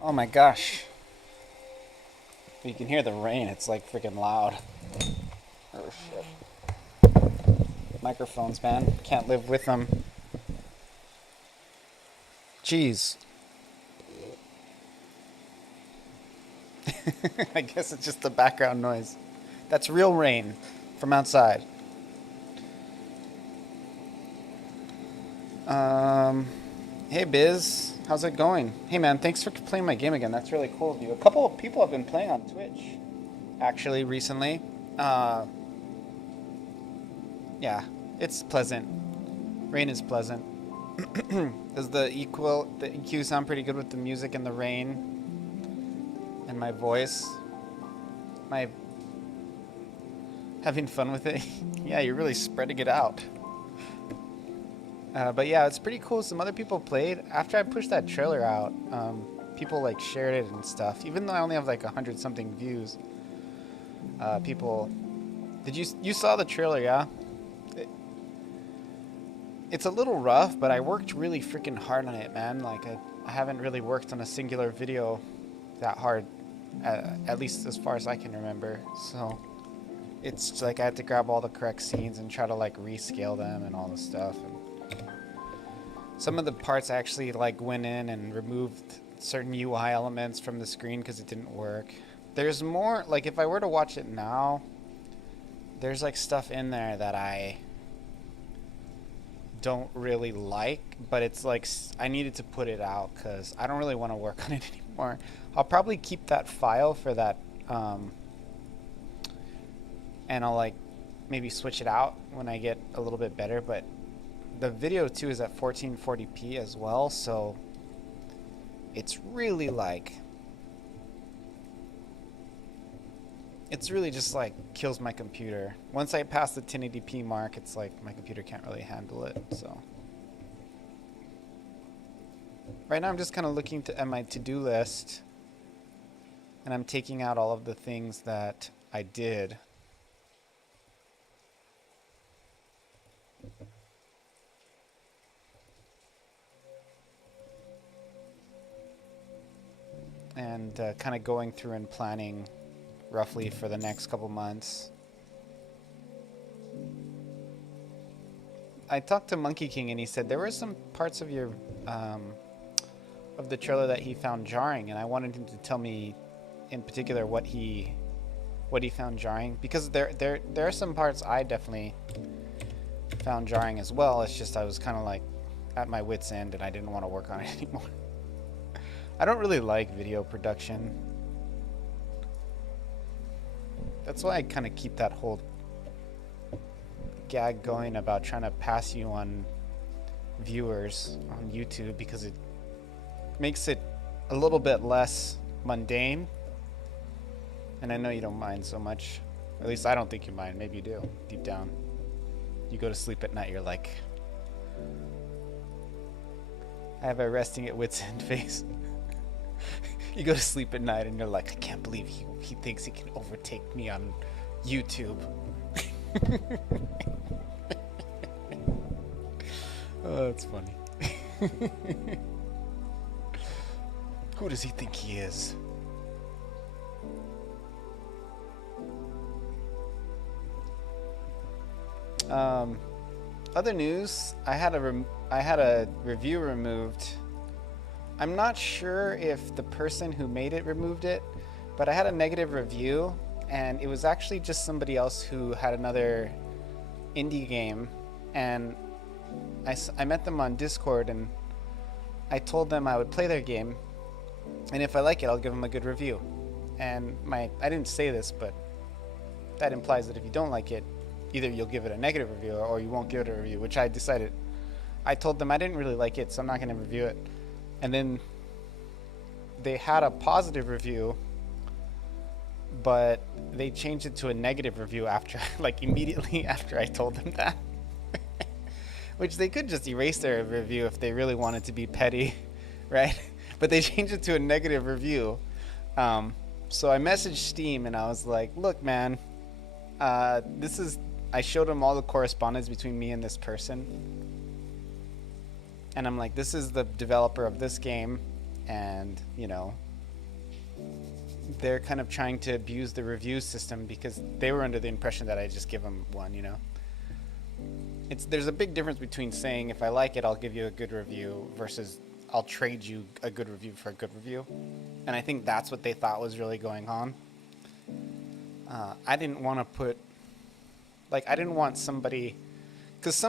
Oh my gosh. You can hear the rain. It's like freaking loud. Oh shit. Microphones, man. Can't live with them. Jeez. I guess it's just the background noise. That's real rain from outside. Um, hey Biz, how's it going? Hey man, thanks for playing my game again. That's really cool of you. A couple of people have been playing on Twitch, actually, recently. Uh, yeah, it's pleasant. Rain is pleasant. Does the EQ sound pretty good with the music and the rain and my voice? Am I having fun with it? Yeah, you're really spreading it out. But yeah, it's pretty cool. Some other people played after I pushed that trailer out. People like shared it and stuff. Even though I only have like 100 something views, people. Did you saw the trailer? Yeah. It, it's a little rough, but I worked really freaking hard on it, man. Like I haven't really worked on a singular video that hard, at least as far as I can remember. So it's like I had to grab all the correct scenes and try to like rescale them and all the stuff. And some of the parts actually like went in and removed certain UI elements from the screen because it didn't work. There's more, like if I were to watch it now, there's like stuff in there that I don't really like, but it's like I needed to put it out because I don't really want to work on it anymore. I'll probably keep that file for that, and I'll like maybe switch it out when I get a little bit better, but the video too is at 1440p as well, so it's really like it's really just like kills my computer. Once I pass the 1080p mark, it's like my computer can't really handle it. So right now I'm just kind of looking at my to-do list, and I'm taking out all of the things that I did. And kind of going through and planning roughly for the next couple months. I talked to Monkey King and he said there were some parts of your of the trailer that he found jarring, and I wanted him to tell me in particular what he found jarring, because there are some parts I definitely found jarring as well. It's just I was kind of like at my wit's end and I didn't want to work on it anymore. I don't really like video production. That's why I kind of keep that whole gag going about trying to pass you on viewers on YouTube, because it makes it a little bit less mundane. And I know you don't mind so much. At least I don't think you mind. Maybe you do, deep down. You go to sleep at night, you're like, I have a resting at wit's end face. You go to sleep at night and you're like, I can't believe he thinks he can overtake me on YouTube. Oh, that's funny. Who does he think he is? Other news, I had a review removed. I'm not sure if the person who made it removed it, but I had a negative review, and it was actually just somebody else who had another indie game, and I met them on Discord, and I told them I would play their game, and if I like it, I'll give them a good review. And I didn't say this, but that implies that if you don't like it, either you'll give it a negative review or you won't give it a review, which I decided. I told them I didn't really like it, so I'm not going to review it. And then they had a positive review, but they changed it to a negative review after, like immediately after I told them that. Which they could just erase their review if they really wanted to be petty, right? But they changed it to a negative review. So I messaged Steam and I was like, look, man, I showed them all the correspondence between me and this person. And I'm like, this is the developer of this game, and, you know, they're kind of trying to abuse the review system because they were under the impression that I just give them one, you know. There's a big difference between saying if I like it, I'll give you a good review versus I'll trade you a good review for a good review. And I think that's what they thought was really going on. I didn't want to put, like, I didn't want somebody, because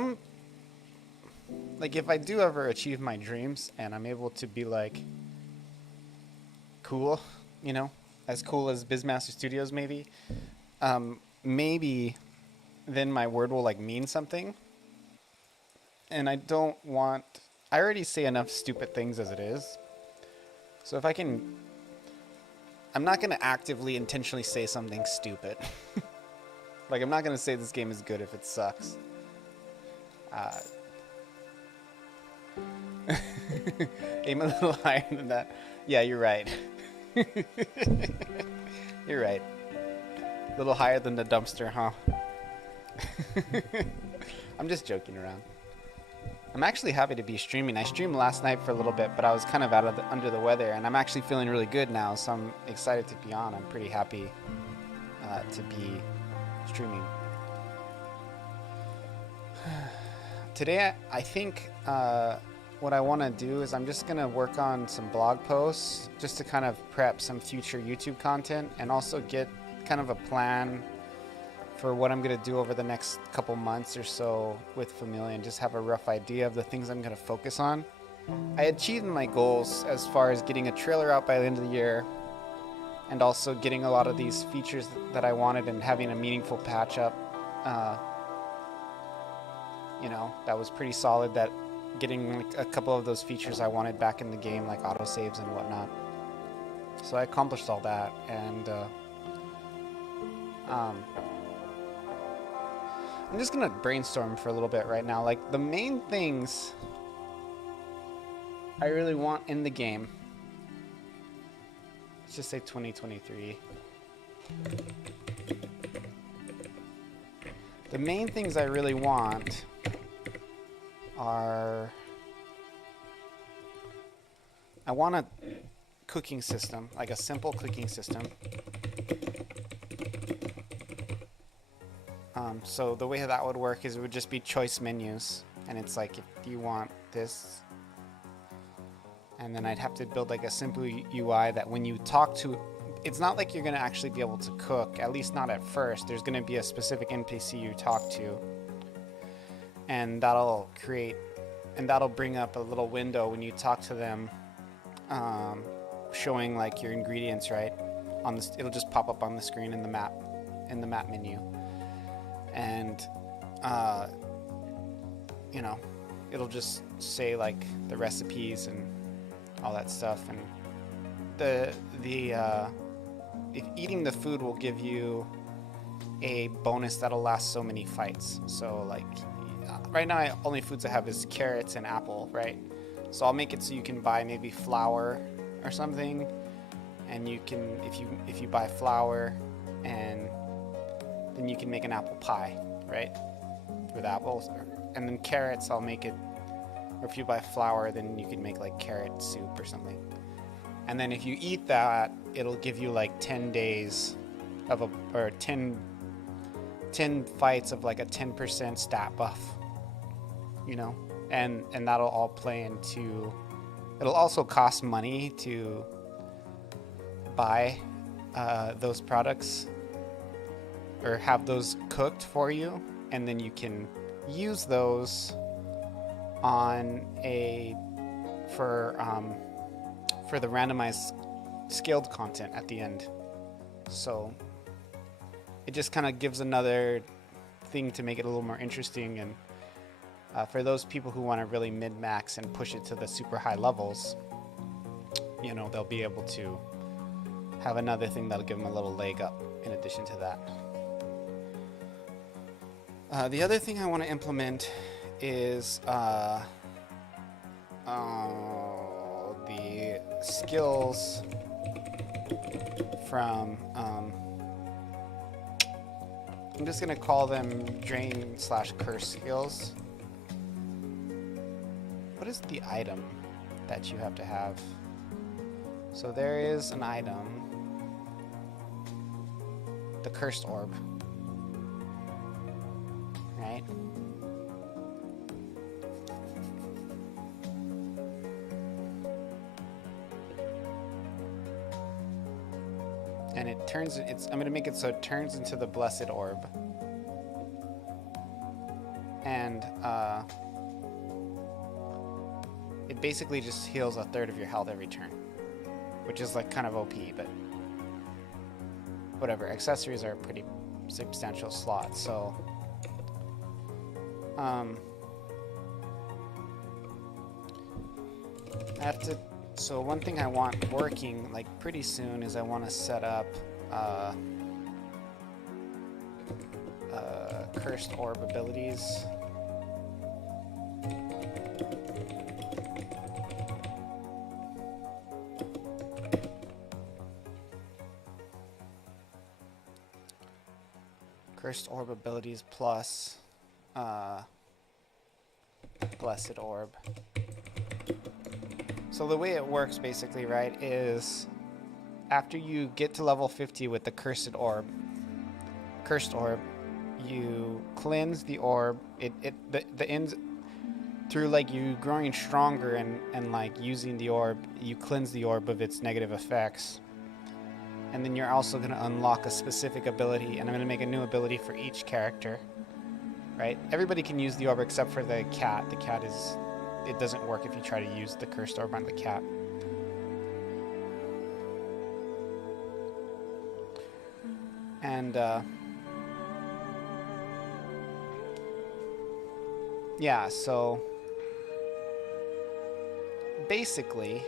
like, if I do ever achieve my dreams and I'm able to be, like, cool, you know, as cool as Bizmaster Studios maybe, maybe then my word will, like, mean something. And I don't want, I already say enough stupid things as it is. So if I can, I'm not going to actively intentionally say something stupid. Like, I'm not going to say this game is good if it sucks. Aim a little higher than that. Yeah, you're right. You're right. A little higher than the dumpster, huh? I'm just joking around. I'm actually happy to be streaming. I streamed last night for a little bit, but I was kind of under the weather, and I'm actually feeling really good now, so I'm excited to be on. I'm pretty happy to be streaming. Today, I think what I want to do is I'm just going to work on some blog posts just to kind of prep some future YouTube content and also get kind of a plan for what I'm going to do over the next couple months or so with Familia, and just have a rough idea of the things I'm going to focus on. I achieved my goals as far as getting a trailer out by the end of the year and also getting a lot of these features that I wanted and having a meaningful patch up. You know, that was pretty solid, that getting like a couple of those features I wanted back in the game, like autosaves and whatnot. So I accomplished all that, and I'm just gonna brainstorm for a little bit right now. Like, the main things I really want in the game, let's just say 2023. The main things I really want are, I want a cooking system, like a simple cooking system. So the way that would work is it would just be choice menus, and it's like, if you want this, and then I'd have to build like a simple UI that when you talk to, it's not like you're going to actually be able to cook, at least not at first. There's going to be a specific NPC you talk to, and that'll create, and that'll bring up a little window when you talk to them, showing like your ingredients, right? On this, it'll just pop up on the screen in the map menu. And you know, it'll just say like the recipes and all that stuff, and if eating the food will give you a bonus that'll last so many fights. So like right now, only foods I have is carrots and apple, right? So I'll make it so you can buy maybe flour or something, and you can, if you buy flour, and then you can make an apple pie, right, with apples. And then carrots, I'll make it, or if you buy flour, then you can make like carrot soup or something. And then if you eat that, it'll give you like 10 days of or 10 fights of like a 10% stat buff, you know, and that'll all play into, it'll also cost money to buy those products or have those cooked for you, and then you can use those on for the randomized scaled content at the end. So it just kind of gives another thing to make it a little more interesting, and for those people who want to really min-max and push it to the super high levels, you know, they'll be able to have another thing that'll give them a little leg up in addition to that. The other thing I want to implement is the skills from, I'm just going to call them drain/curse skills. What is the item that you have to have? So there is an item the cursed orb. Right? And it turns, I'm going to make it so it turns into the blessed orb. And it basically just heals a third of your health every turn, which is like kind of OP, but whatever. Accessories are a pretty substantial slot, so I have to. So one thing I want working like pretty soon is I want to set up cursed orb abilities. Cursed orb abilities plus blessed orb. So the way it works basically, right, is after you get to level 50 with the cursed orb, you cleanse the orb. The ends through like you growing stronger and like using the orb, you cleanse the orb of its negative effects. And then you're also going to unlock a specific ability, and I'm going to make a new ability for each character, right? Everybody can use the orb except for the cat. The cat is, it doesn't work if you try to use the cursed orb on the cat. And yeah, so basically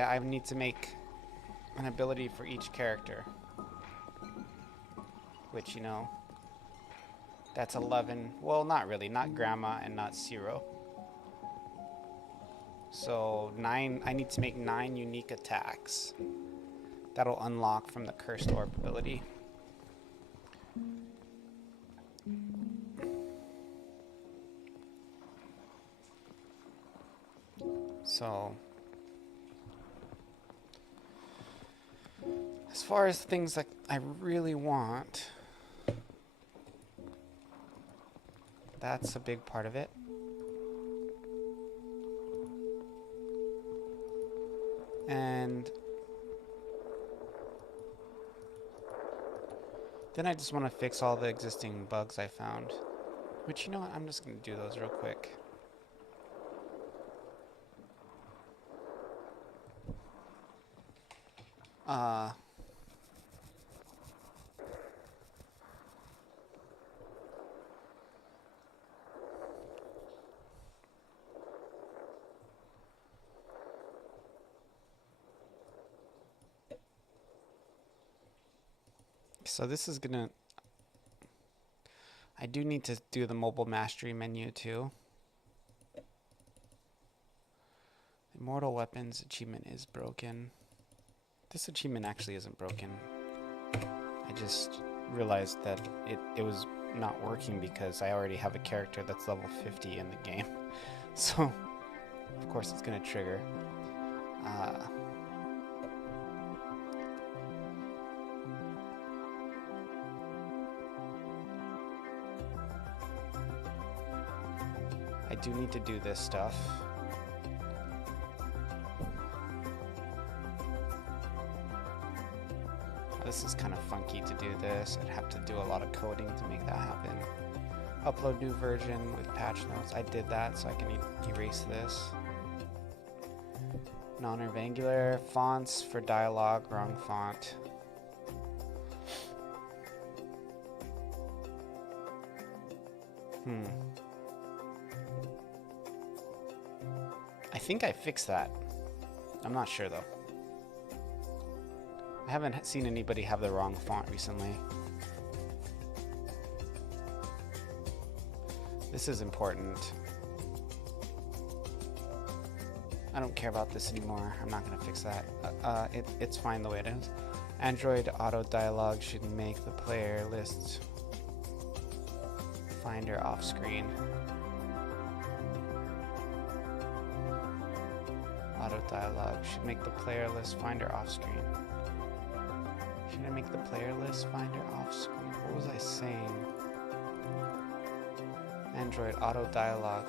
I need to make an ability for each character, which, you know, that's 11. Well, not really, not Grandma and not Zero. So 9, I need to make 9 unique attacks that'll unlock from the cursed orb ability. So as far as things that I really want, that's a big part of it. And then I just want to fix all the existing bugs I found. Which, you know what, I'm just going to do those real quick. So this is gonna, I do need to do the mobile mastery menu too. Immortal weapons achievement is broken. This achievement actually isn't broken. I just realized that it was not working because I already have a character that's level 50 in the game. So of course it's gonna trigger. I do need to do this stuff. This is kind of funky to do this. I'd have to do a lot of coding to make that happen. Upload new version with patch notes. I did that, so I can erase this. Non-irregular fonts for dialogue, wrong font. I think I fixed that. I'm not sure though. I haven't seen anybody have the wrong font recently. This is important. I don't care about this anymore. I'm not going to fix that. It's fine the way it is. Android auto dialogue should make the player list finder off screen. Auto dialogue should make the player list finder off screen. Should I make the player list finder off screen? What was I saying? Android auto dialogue.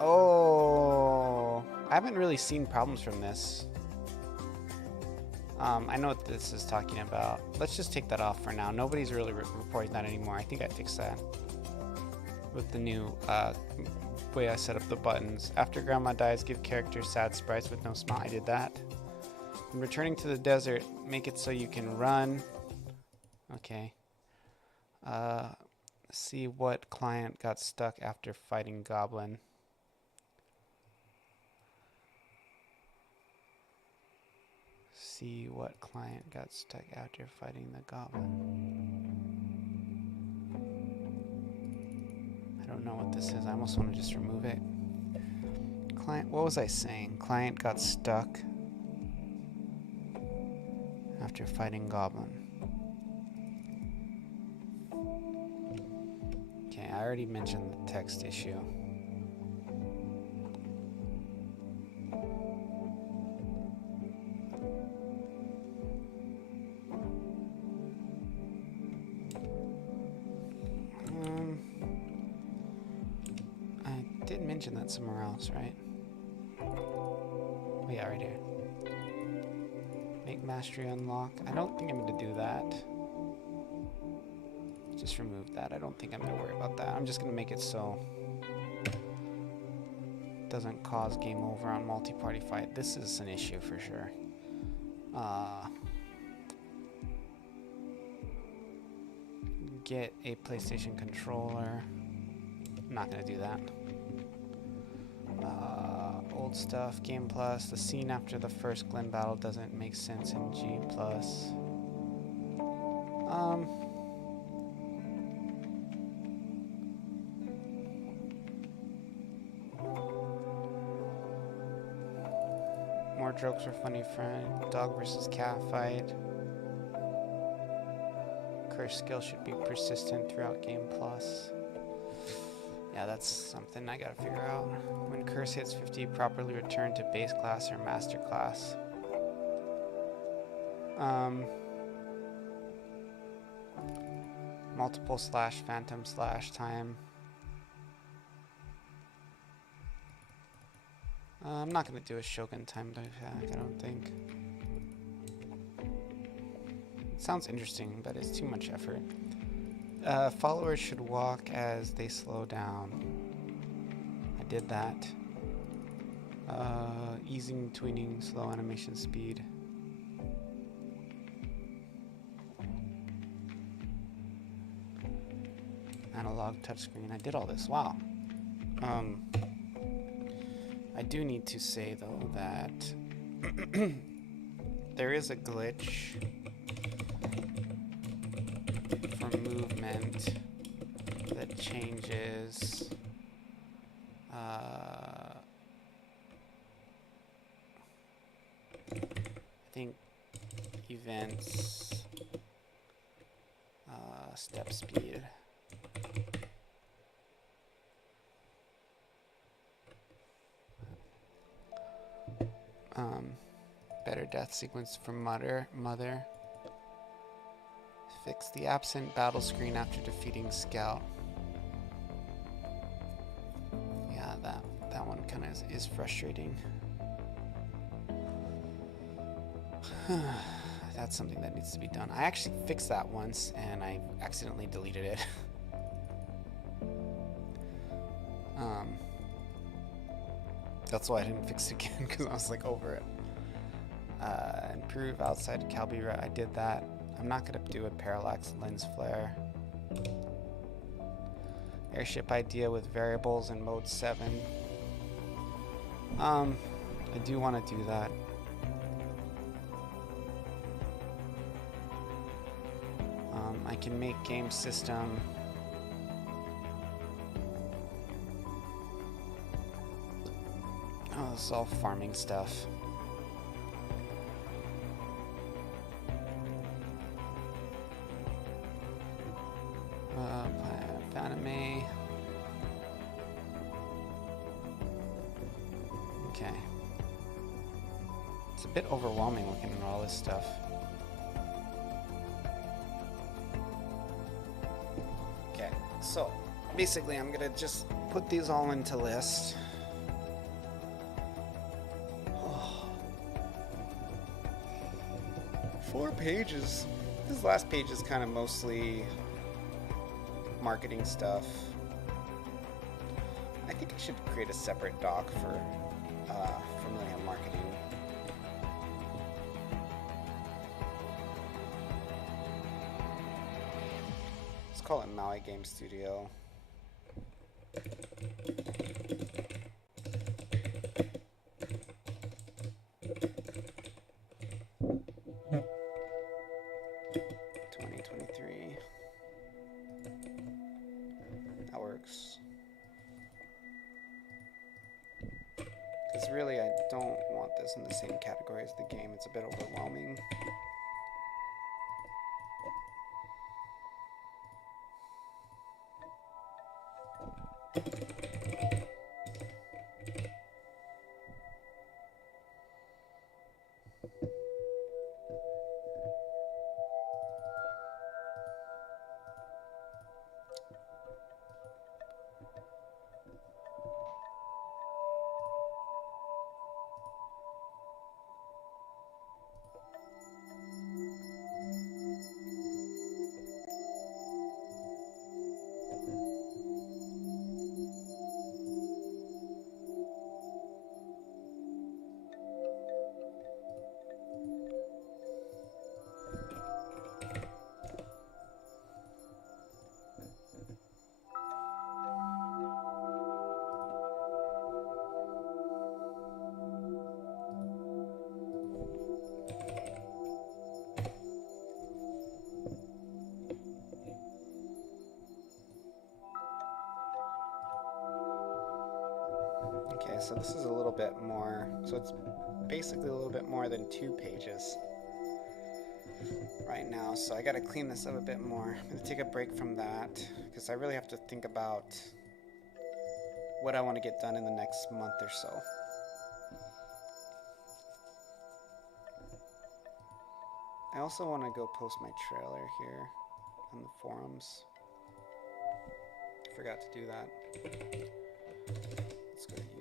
Oh, I haven't really seen problems from this. I know what this is talking about. Let's just take that off for now. Nobody's really reporting that anymore. I think I fixed that with the new way I set up the buttons. After grandma dies, give characters sad sprites with no smile. I did that. When returning to the desert, make it so you can run. Okay. See what client got stuck after fighting Goblin. See what client got stuck after fighting the Goblin. I don't know what this is. I almost want to just remove it. Client, what was I saying? Client got stuck after fighting Goblin. Okay, I already mentioned the text issue. I did mention that somewhere else, right? Oh yeah, right here. Make mastery unlock. I don't think I'm going to do that. Just remove that. I don't think I'm going to worry about that. I'm just going to make it so it doesn't cause game over on multi-party fight. This is an issue for sure. Get a PlayStation controller. I'm not going to do that. Old stuff, Game Plus. The scene after the first Glen battle doesn't make sense in G Plus. More jokes are funny, friend. Dog versus cat fight. Curse skill should be persistent throughout Game Plus. Yeah, that's something I gotta figure out. When curse hits 50, properly return to base class or master class. Multiple slash phantom slash time. I'm not gonna do a Shogun time attack, I don't think. It sounds interesting, but it's too much effort. Followers should walk as they slow down. I did that. Easing, tweening, slow animation speed. Analog touchscreen. I did all this. Wow. I do need to say though that there is a glitch for movement that changes I think events step speed. Better death sequence for mother. Fix the absent battle screen after defeating Scout. Yeah, that one kind of is frustrating. That's something that needs to be done. I actually fixed that once and I accidentally deleted it. That's why I didn't fix it again, because I was like over it. Improve outside Calbira. I did that. I'm not going to do a parallax lens flare. Airship idea with variables in mode 7. I do want to do that. I can make game system. Oh, this is all farming stuff. Anime. Okay. It's a bit overwhelming looking at all this stuff. Okay, so basically I'm gonna just put these all into list. Oh. 4 pages. This last page is kind of mostly marketing stuff. I think I should create a separate doc for Familia marketing. Let's call it Maui Game Studio. That works. Because really, I don't want this in the same category as the game. It's a bit overwhelming. Okay, so this is a little bit more, so it's basically a little bit more than 2 pages right now, so I gotta clean this up a bit more. I'm gonna take a break from that, because I really have to think about what I want to get done in the next month or so. I also want to go post my trailer here on the forums. I forgot to do that. Let's go to YouTube.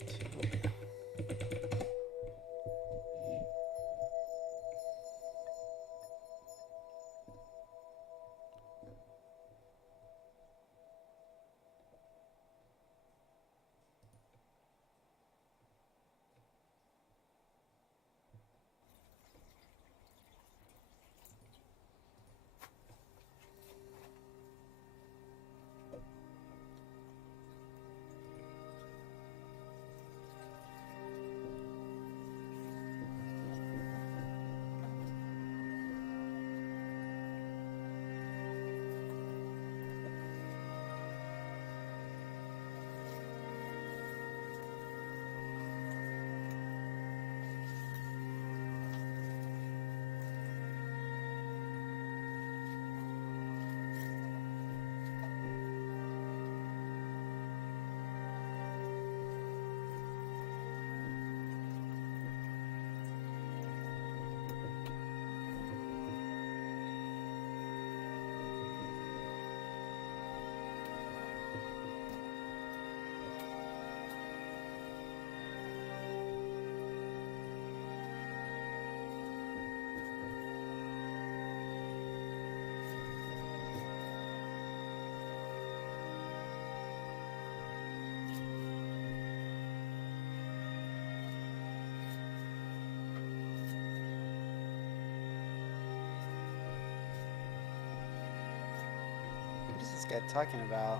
What is this guy talking about?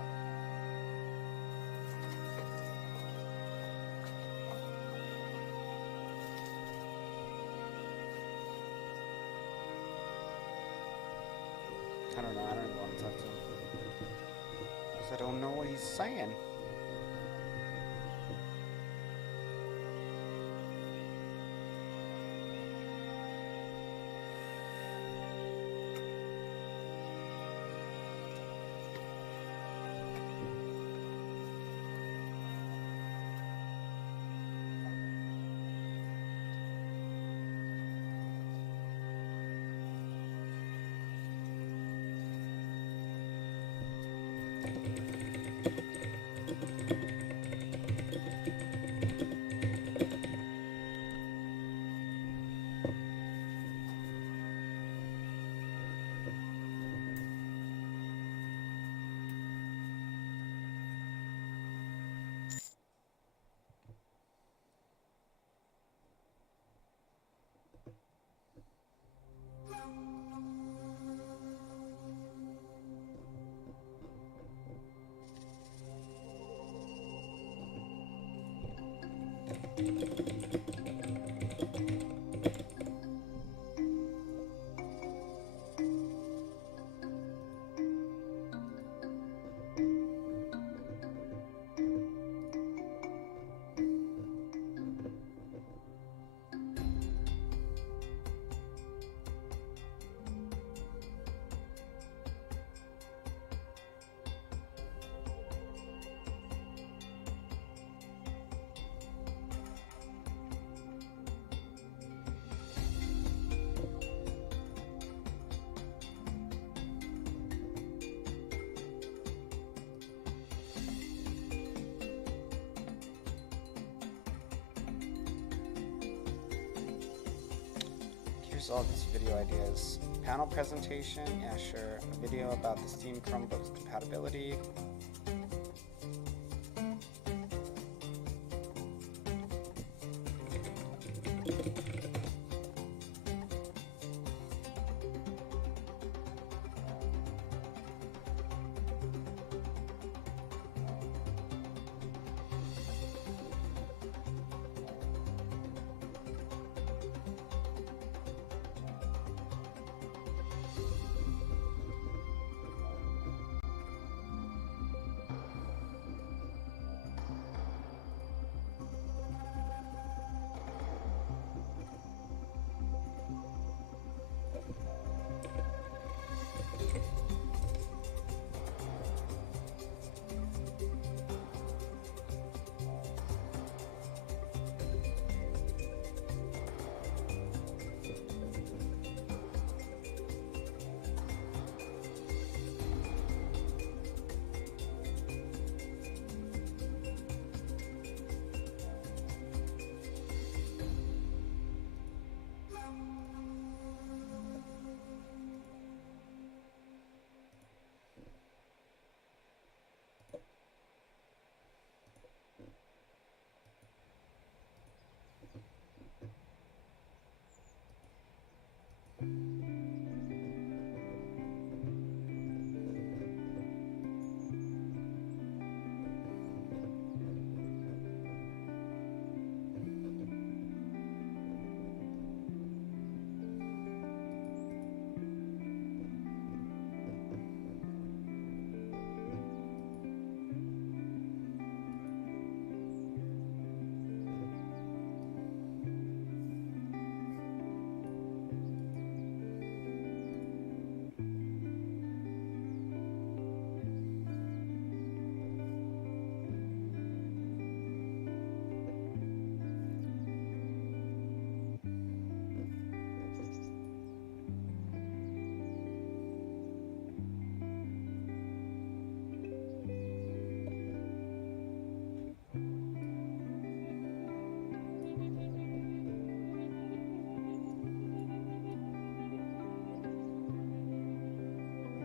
I don't know. I don't even want to talk to him. Because I don't know what he's saying. Here's all these video ideas. Panel presentation, yeah, sure. A video about the Steam Chromebooks compatibility.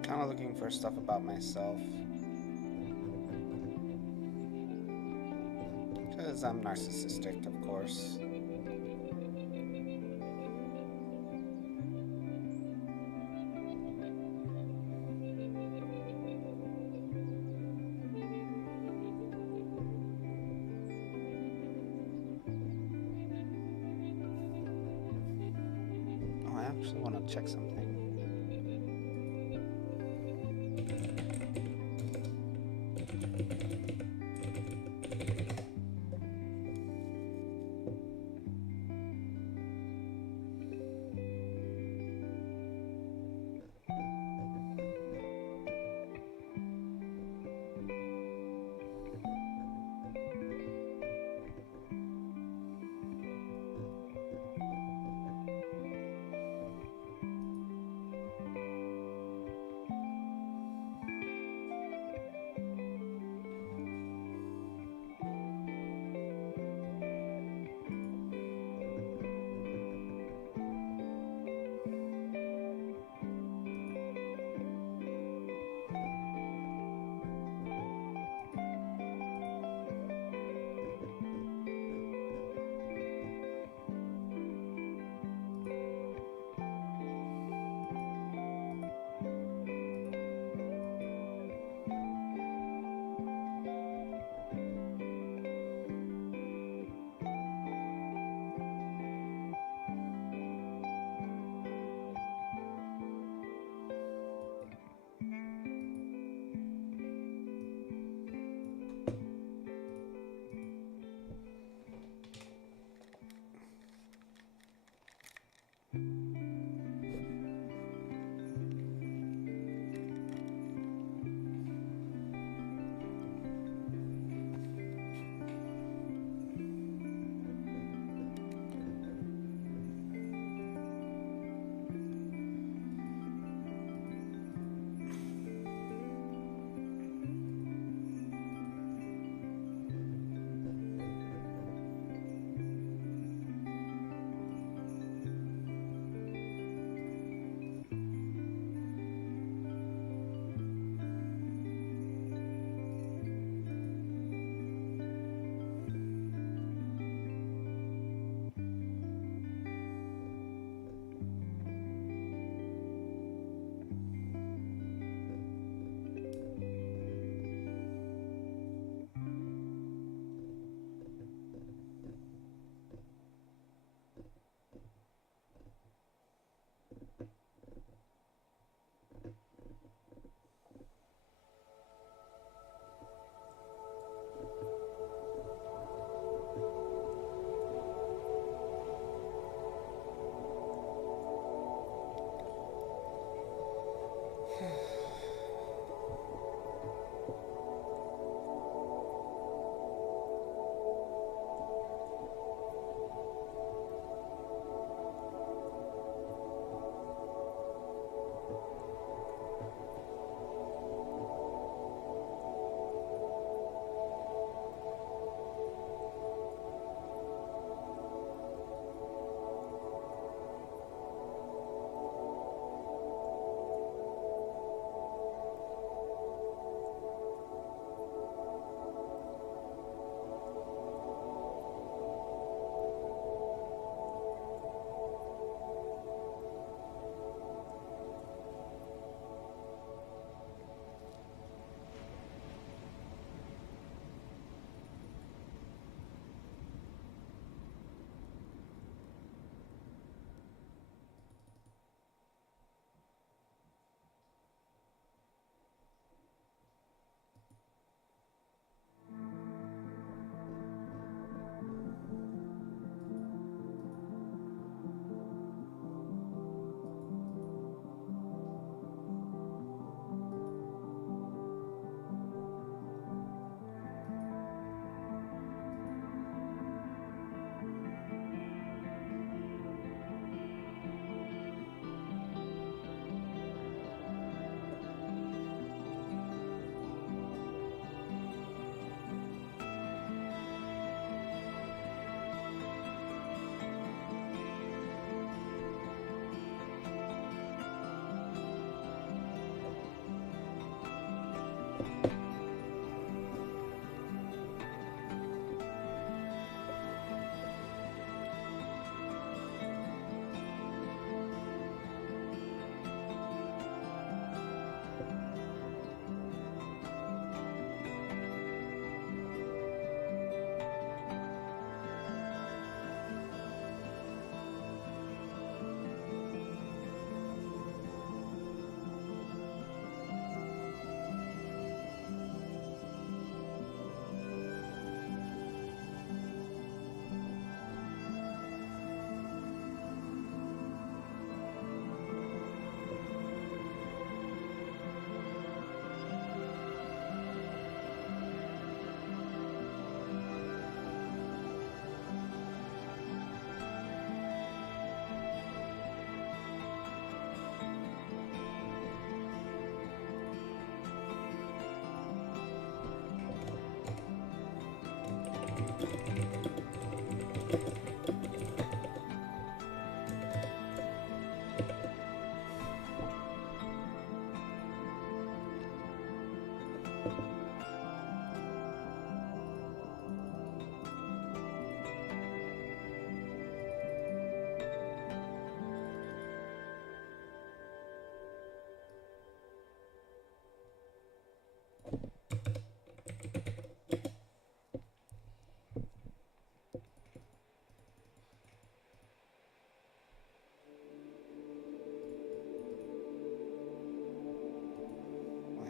Kind of looking for stuff about myself. Because I'm narcissistic, of course. Oh, I actually want to check something.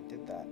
Did that.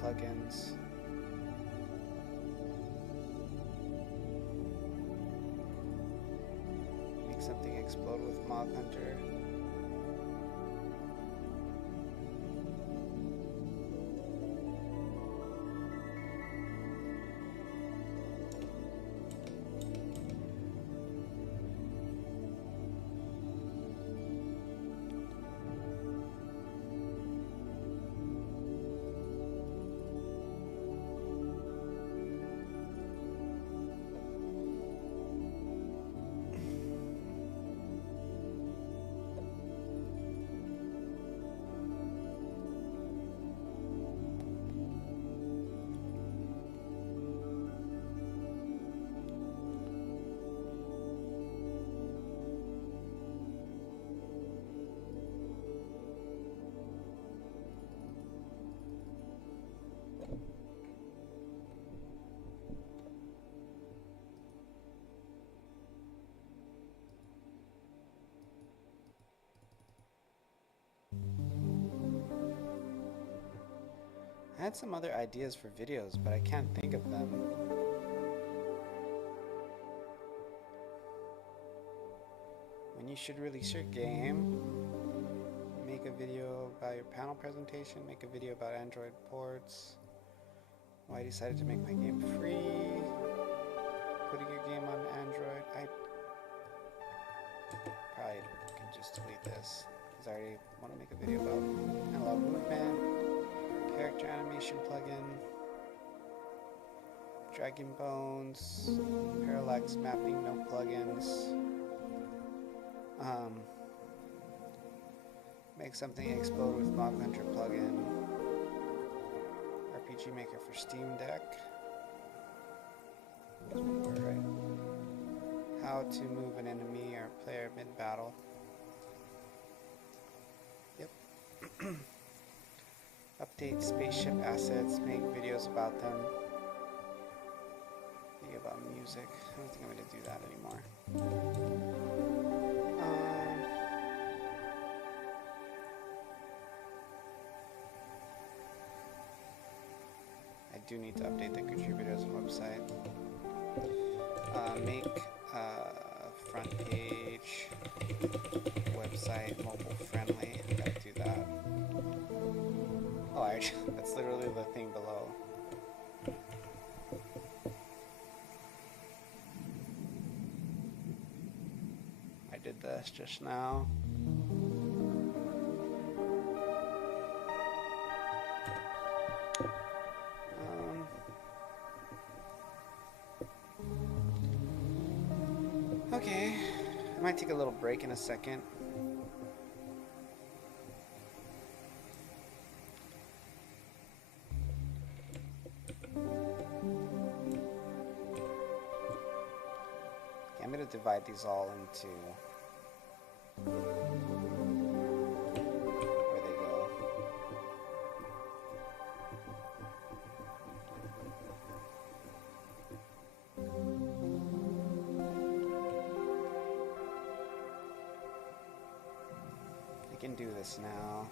Plugins. Make something explode with Mog Hunter. I had some other ideas for videos, but I can't think of them. When you should release your game, make a video about your panel presentation, make a video about Android ports, why I decided to make my game free, putting your game on Android. I probably can just delete this, because I already want to make a video about analog movement, character animation plugin, Dragon Bones, parallax mapping, no plugins. Make something explode with Mog Hunter plugin, RPG Maker for Steam Deck. Right. how to move an enemy or player mid-battle. Yep. Update spaceship assets, make videos about them. Think about music. I don't think I'm going to do that anymore. I do need to update the contributors website. Make front page website mobile friendly. I gotta do that. Oh, that's literally the thing below. I did this just now. Okay, I might take a little break in a second. Okay, I'm going to divide these all into where they go. I can do this now.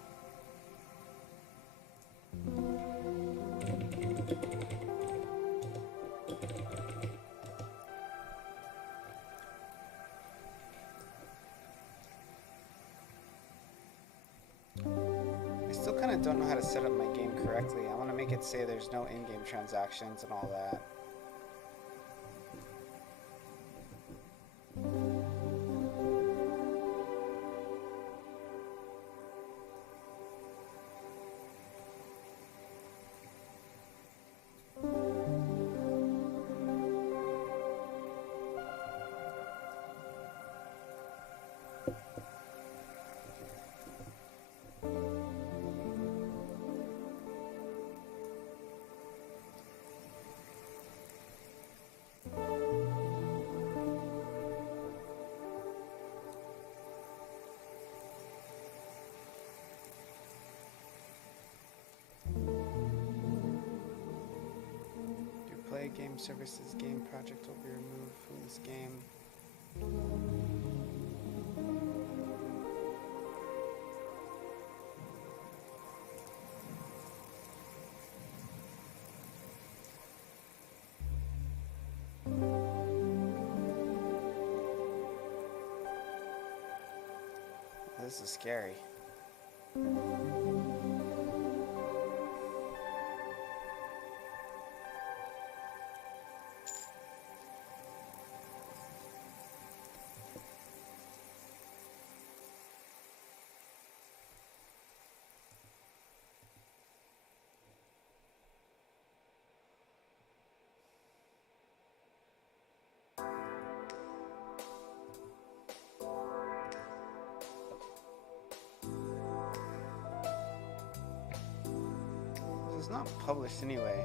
I still kind of don't know how to set up my game correctly. I want to make it say there's no in-game transactions and all that. Game services game project will be removed from this game. This is scary. It's not published anyway.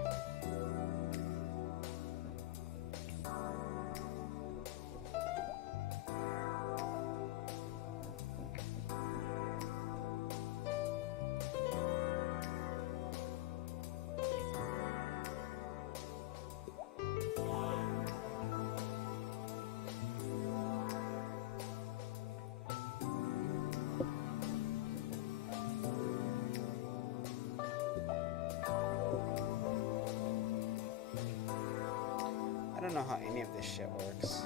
I don't know how any of this shit works.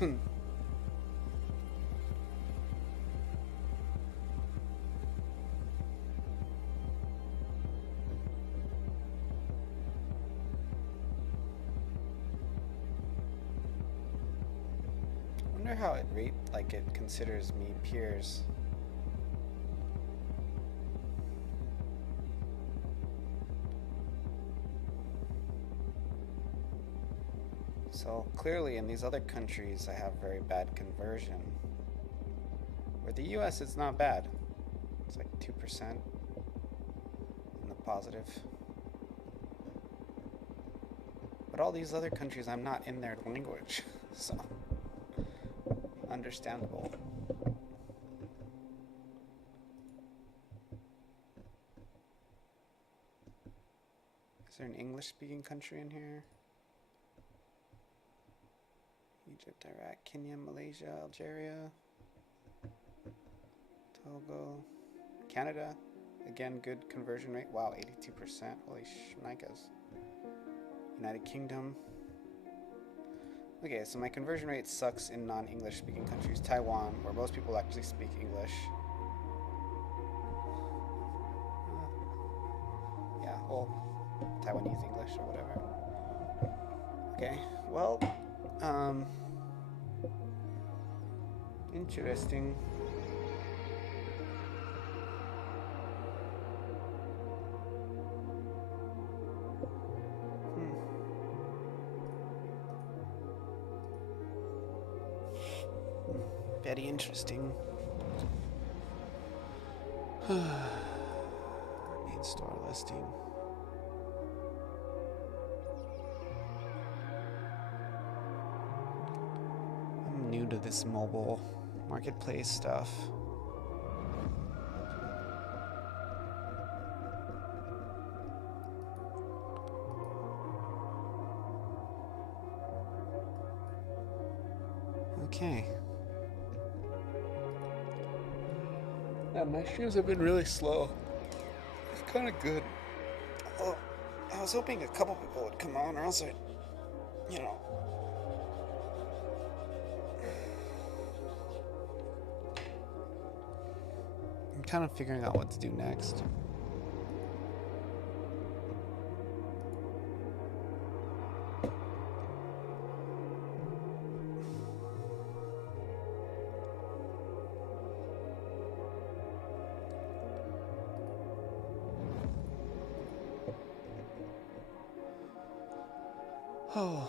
Wonder how it considers me peers. So clearly in these other countries I have very bad conversion. Where the US it's not bad. It's like 2% in the positive. But all these other countries I'm not in their language. So understandable. Is there an English speaking country in here? Egypt, Iraq, Kenya, Malaysia, Algeria, Togo, Canada. Again, good conversion rate. Wow, 82%. Holy shnikes. United Kingdom. Okay, so my conversion rate sucks in non-English speaking countries. Taiwan, where most people actually speak English. Yeah, well, Taiwanese English or whatever. Okay, well, interesting. Very interesting. Main store listing. I'm new to this mobile marketplace stuff. Okay. Yeah, my streams have been really slow. It's kind of good. Well, I was hoping a couple people would come on, or else I, you know. I'm kind of figuring out what to do next. Oh.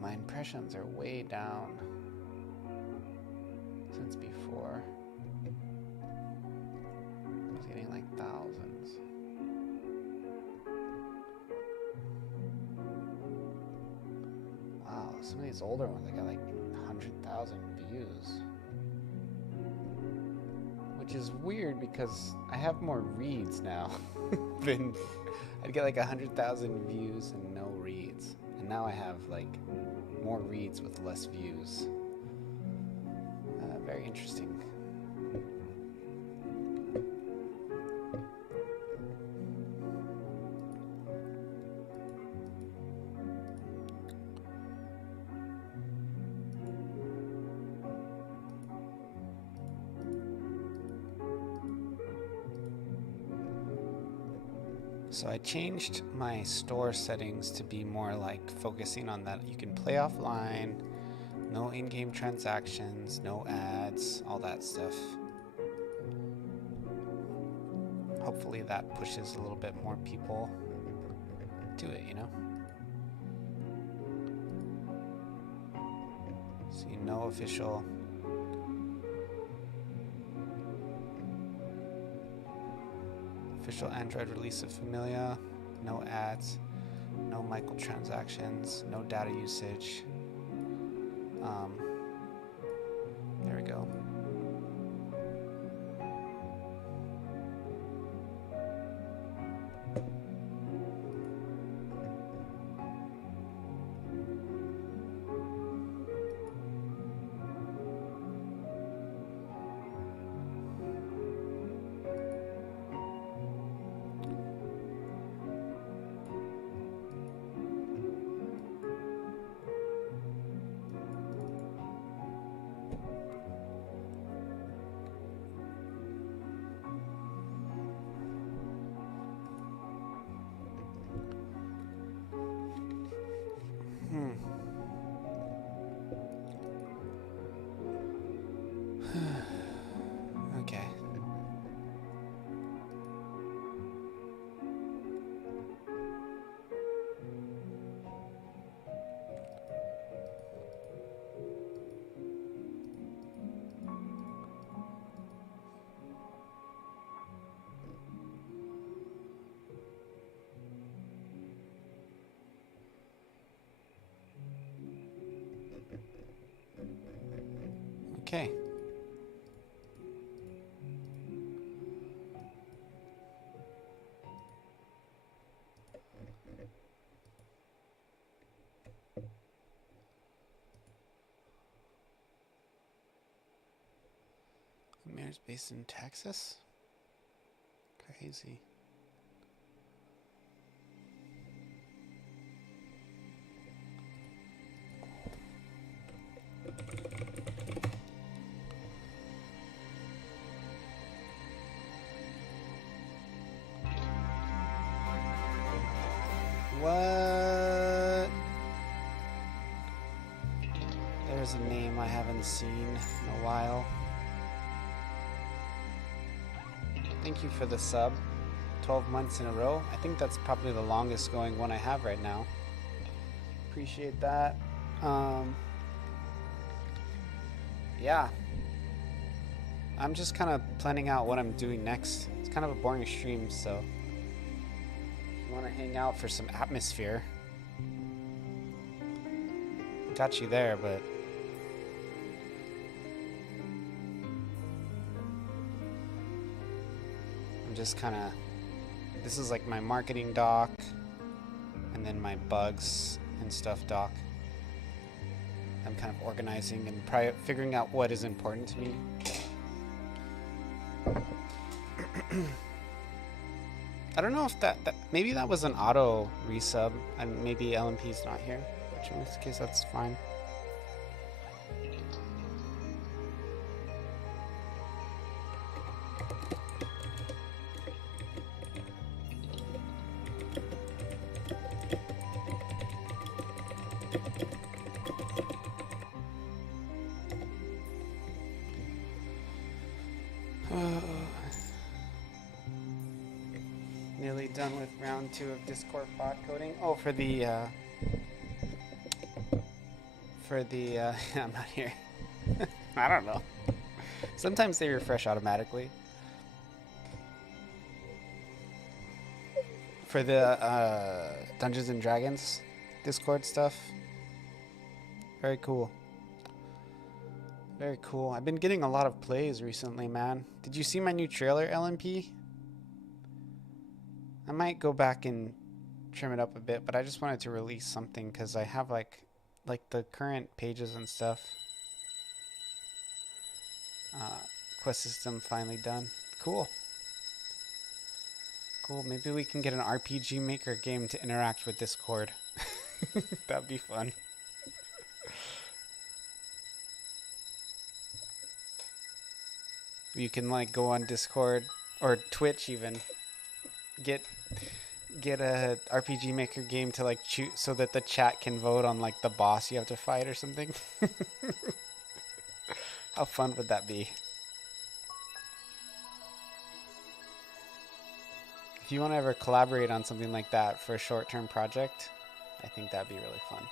My impressions are way down since before. I was getting like thousands. Wow, some of these older ones, I got like 100,000 views. Which is weird because I have more reads now than I'd get like 100,000 views and no reads. And now I have like more reads with less views. Very interesting. So I changed my store settings to be more like focusing on that you can play offline, no in-game transactions, no ads, all that stuff. Hopefully that pushes a little bit more people to it, you know? See, no official Official Android release of Familia. No ads. No microtransactions. No data usage. There we go. Okay. Okay. Mayor's based in Texas? Crazy. What? There's a name I haven't seen in a while. Thank you for the sub. 12 months in a row. I think that's probably the longest going one I have right now. Appreciate that. Yeah. I'm just kind of planning out what I'm doing next. It's kind of a boring stream, so if you want to hang out for some atmosphere, got you there, but I'm just kind of, this is like my marketing doc and then my bugs and stuff doc. I'm kind of organizing and figuring out what is important to me. I don't know if that maybe that was an auto resub, and maybe LMP's not here, which in this case that's fine. Nearly done with round 2 of Discord bot coding. Oh, for the I'm not here. I don't know. Sometimes they refresh automatically. For the Dungeons and Dragons Discord stuff. Very cool. Very cool. I've been getting a lot of plays recently, man. Did you see my new trailer, LMP? I might go back and trim it up a bit, but I just wanted to release something because I have like the current pages and stuff. Quest system finally done. Cool. Cool. Maybe we can get an RPG Maker game to interact with Discord. That'd be fun. You can like go on Discord or Twitch even. Get a RPG Maker game to like choose so that the chat can vote on like the boss you have to fight or something. How fun would that be? If you want to ever collaborate on something like that for a short-term project, I think that'd be really fun.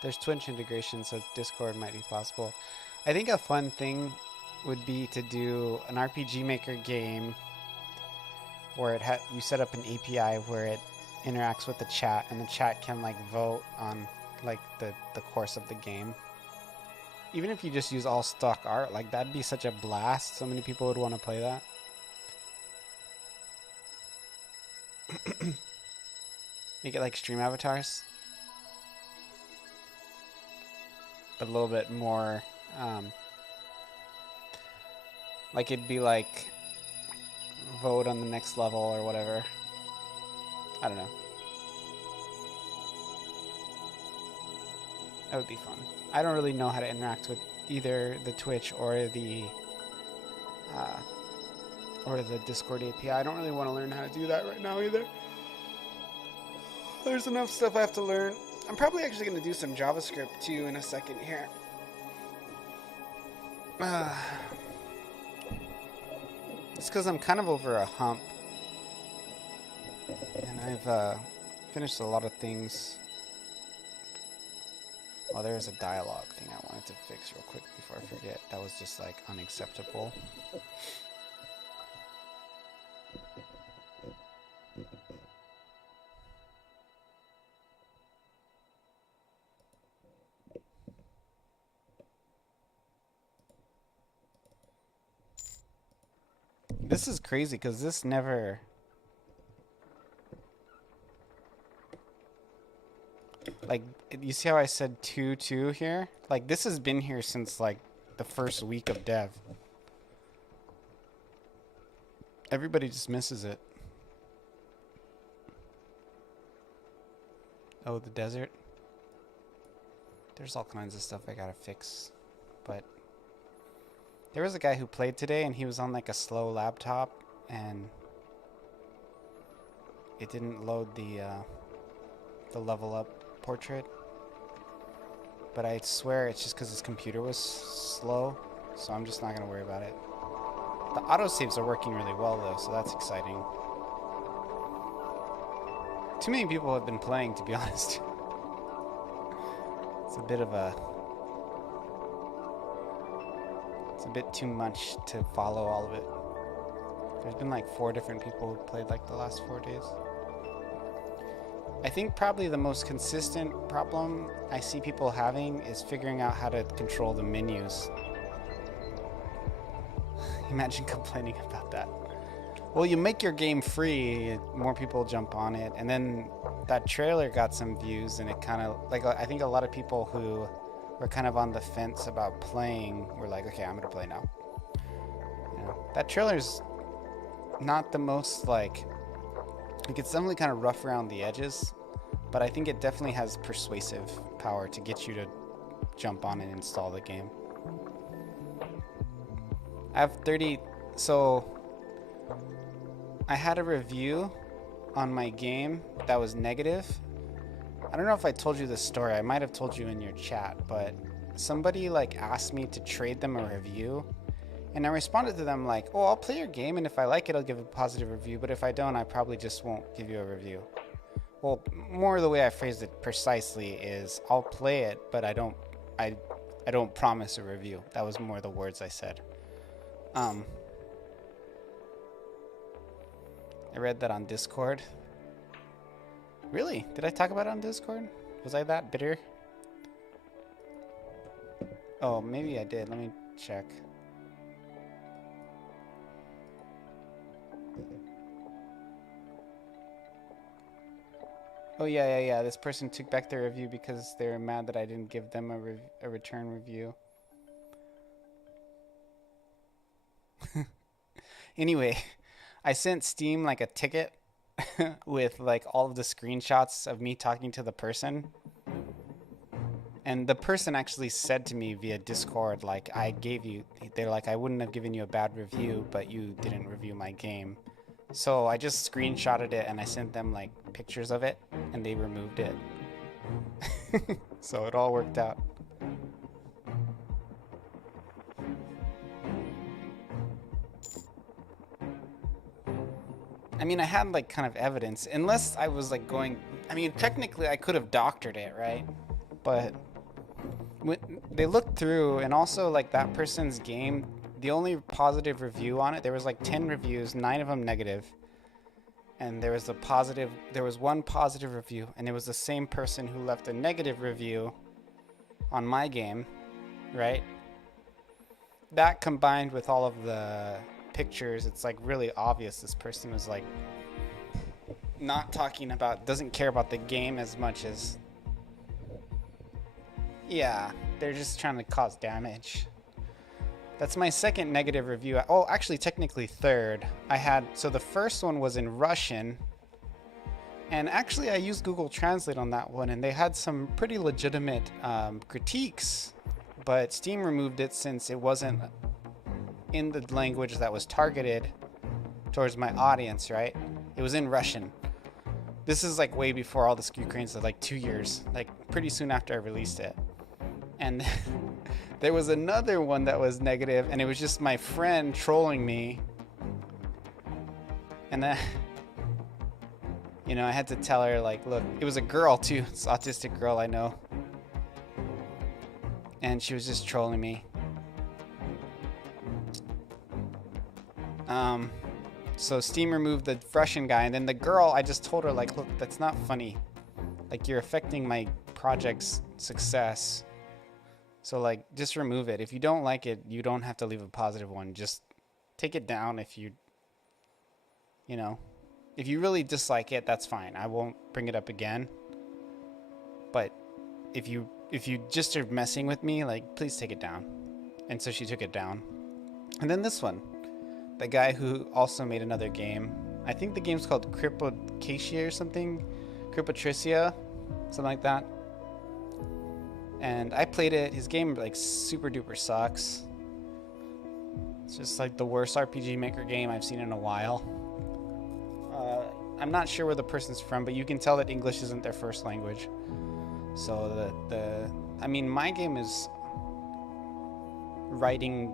There's Twitch integration, so Discord might be possible. I think a fun thing would be to do an RPG Maker game where you set up an API where it interacts with the chat, and the chat can like vote on like the course of the game. Even if you just use all stock art, like that'd be such a blast. So many people would want to play that. Make it like stream avatars, but a little bit more like it'd be like vote on the next level or whatever. I don't know. That would be fun. I don't really know how to interact with either the Twitch or the Discord API. I don't really want to learn how to do that right now either. There's enough stuff I have to learn. I'm probably actually going to do some JavaScript too in a second here. It's because I'm kind of over a hump. And I've finished a lot of things. Oh, there's a dialogue thing I wanted to fix real quick before I forget. That was just like unacceptable. This is crazy because this never... Like, you see how I said 2.2 here? Like, this has been here since, like, the first week of dev. Everybody just misses it. Oh, the desert? There's all kinds of stuff I gotta fix. But there was a guy who played today, and he was on, like, a slow laptop, and it didn't load the level up portrait, but I swear it's just because his computer was slow, so I'm just not going to worry about it. The autosaves are working really well though, so that's exciting. Too many people have been playing, to be honest. It's a bit too much to follow all of it. There's been like 4 different people who played like the last 4 days. I think probably the most consistent problem I see people having is figuring out how to control the menus. Imagine complaining about that. Well, you make your game free, more people jump on it, and then that trailer got some views, and it kind of, like, I think a lot of people who were kind of on the fence about playing were like, okay, I'm gonna play now. You know, that trailer's not the most, like, it's definitely kind of rough around the edges, but I think it definitely has persuasive power to get you to jump on and install the game. I have 30, so I had a review on my game that was negative. I don't know if I told you this story. I might have told you in your chat, but somebody like asked me to trade them a review. And I responded to them like, oh, I'll play your game, and if I like it, I'll give a positive review. But if I don't, I probably just won't give you a review. Well, more the way I phrased it precisely is, I'll play it, but I don't promise a review. That was more the words I said. I read that on Discord. Really? Did I talk about it on Discord? Was I that bitter? Oh, maybe I did. Let me check. Oh, yeah. This person took back their review because they were mad that I didn't give them a return review. Anyway, I sent Steam like a ticket with like all of the screenshots of me talking to the person. And the person actually said to me via Discord, like, they're like, I wouldn't have given you a bad review, but you didn't review my game. So I just screenshotted it and I sent them like pictures of it, and they removed it. So it all worked out. I mean, I had like kind of evidence, unless I was like going, I mean, technically I could have doctored it, right? But when they looked through, and also like that person's game The only positive review on it, there was like 10 reviews, 9 of them negative. And there was one positive review, and it was the same person who left a negative review on my game, right? That combined with all of the pictures, it's like really obvious this person was like not talking about, doesn't care about the game as much as, yeah, they're just trying to cause damage. That's my second negative review. Oh, actually, technically third. So the first one was in Russian. And actually, I used Google Translate on that one, and they had some pretty legitimate critiques. But Steam removed it since it wasn't in the language that was targeted towards my audience, right? It was in Russian. This is like way before all the screen cranes, like 2 years, like pretty soon after I released it. And there was another one that was negative, and it was just my friend trolling me. And then, you know, I had to tell her, like, look, it was a girl too. It's an autistic girl I know. And she was just trolling me. So Steam removed the Russian guy, and then the girl, I just told her, like, look, that's not funny. Like, you're affecting my project's success. So, like, just remove it. If you don't like it, you don't have to leave a positive one. Just take it down if you know, if you really dislike it, that's fine. I won't bring it up again. But if you just are messing with me, like, please take it down. And so she took it down. And then this one. The guy who also made another game. I think the game's called Cripocacia or something. Cripotricia. Something like that. And I played it. His game, like, super duper sucks. It's just like the worst RPG Maker game I've seen in a while. I'm not sure where the person's from, but you can tell that English isn't their first language. So I mean, my game is writing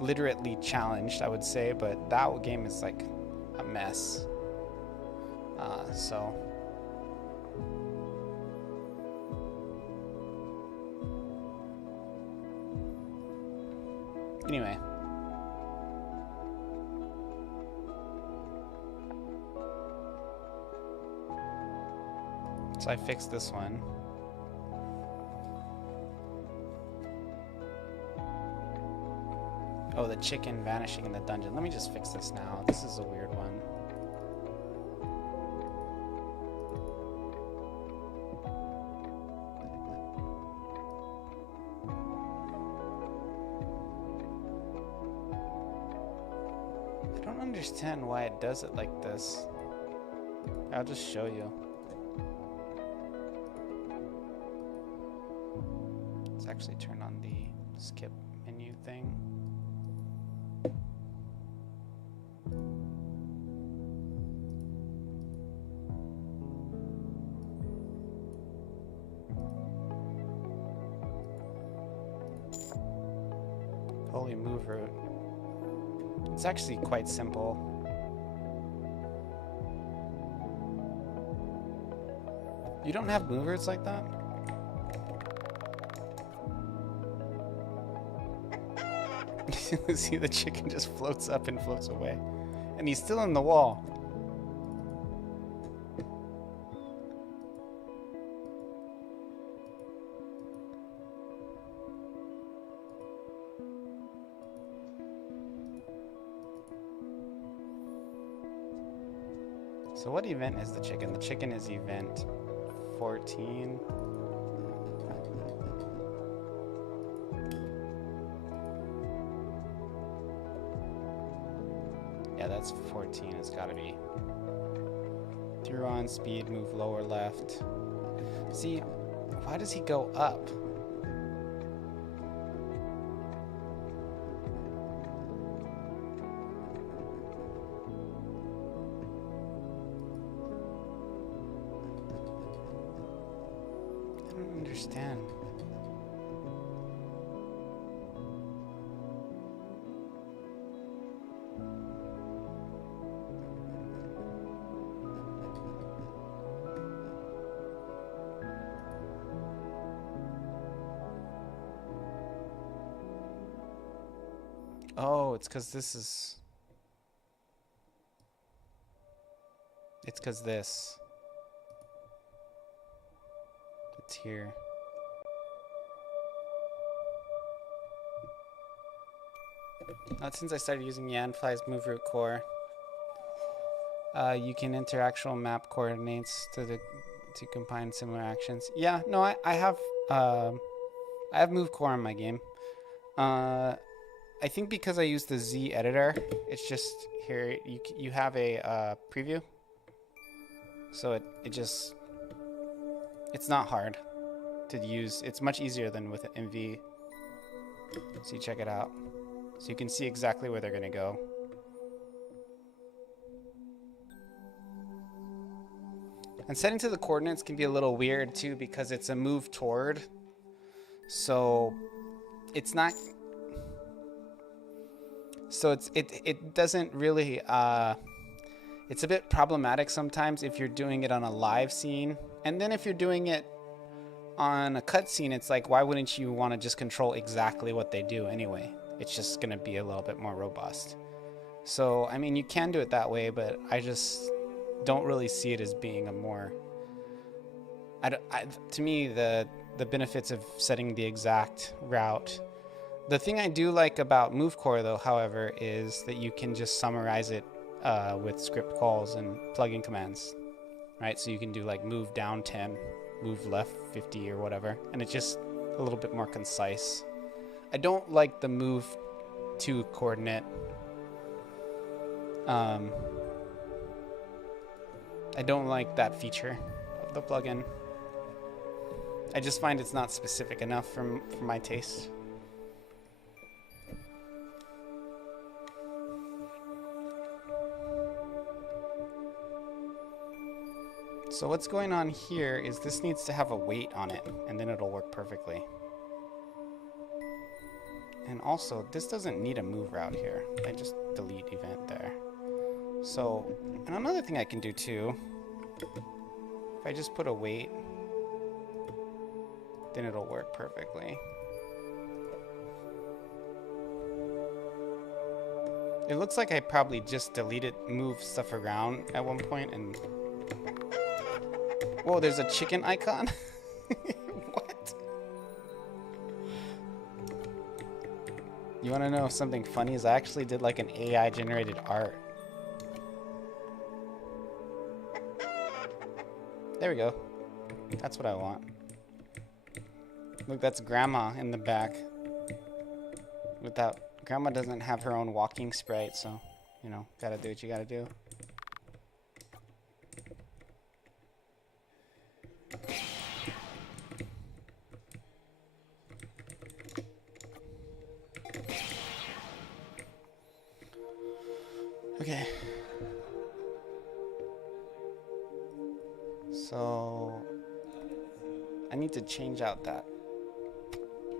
literally challenged, I would say, but that game is like a mess. So anyway. So I fixed this one. Oh, the chicken vanishing in the dungeon. Let me just fix this now. This is a weird one. I don't understand why it does it like this. I'll just show you. Let's actually turn on the skip menu thing. Holy move route. It's actually quite simple. You don't have move routes like that? See, the chicken just floats up and floats away. And he's still in the wall. So what event is the chicken? The chicken is event 14. Yeah, that's 14. It's gotta be. Through on speed, move lower left. See, why does he go up? I don't understand. Oh, it's because this is... It's because this. It's here. Not since I started using Yanfly's move root core. You can enter actual map coordinates to combine similar actions. Yeah, no, I have move core on my game. I think because I use the Z editor, it's just here you have a preview, so it's not hard to use. It's much easier than with MV. So you check it out, so you can see exactly where they're gonna go. And setting to the coordinates can be a little weird too because it's a move toward, so it's not. So it doesn't really. It's a bit problematic sometimes if you're doing it on a live scene, and then if you're doing it on a cutscene, it's like, why wouldn't you want to just control exactly what they do anyway? It's just gonna be a little bit more robust. So I mean, you can do it that way, but I just don't really see it as being a more. To me, the benefits of setting the exact route. The thing I do like about MoveCore, though, however, is that you can just summarize it with script calls and plugin commands, right? So you can do like move down 10, move left 50 or whatever, and it's just a little bit more concise. I don't like the move to coordinate. I don't like that feature of the plugin. I just find it's not specific enough for my taste. So what's going on here is this needs to have a weight on it, and then it'll work perfectly. And also, this doesn't need a move route here. I just delete event there. So, and another thing I can do too, if I just put a weight, then it'll work perfectly. It looks like I probably just moved stuff around at one point and... Whoa, there's a chicken icon? What? You want to know something funny? Is I actually did like an AI generated art. There we go. That's what I want. Look, that's Grandma in the back. Grandma doesn't have her own walking sprite, so, you know, gotta do what you gotta do. Okay. So I need to change out that.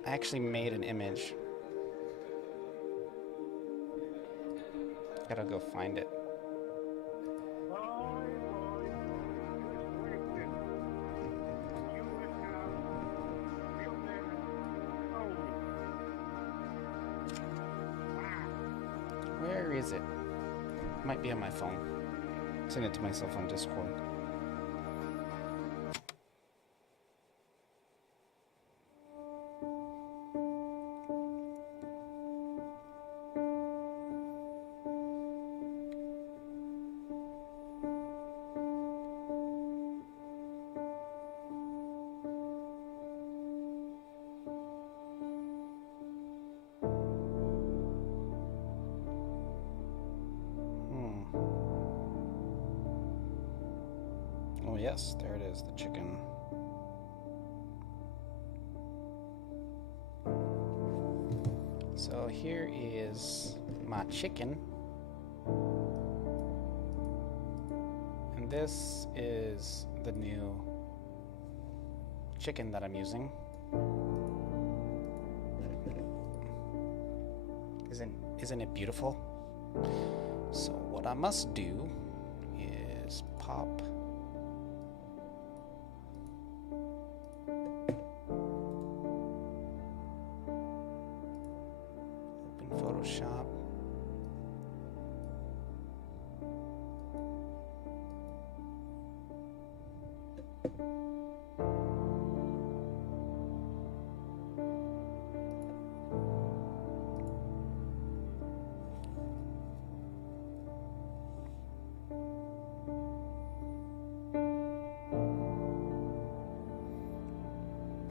I actually made an image. Gotta go find it. Where is it? Might be on my phone. Send it to myself on Discord. Oh yes, there it is, the chicken. So here is my chicken. And this is the new chicken that I'm using. Isn't it beautiful? So what I must do is pop shop.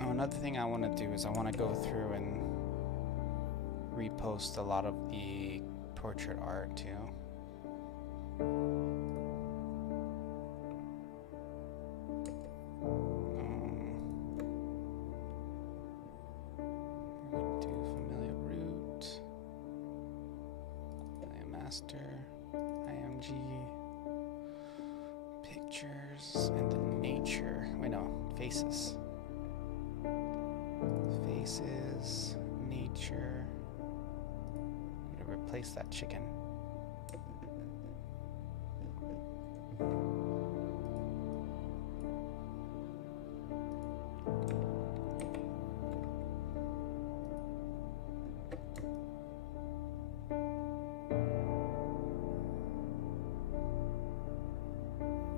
Oh, another thing I want to do is I want to go through and repost a lot of the portrait art too. We're going to do Familia root, Familia master, IMG, pictures, and then nature. Wait, no, faces. Faces, nature. Need to replace that chicken.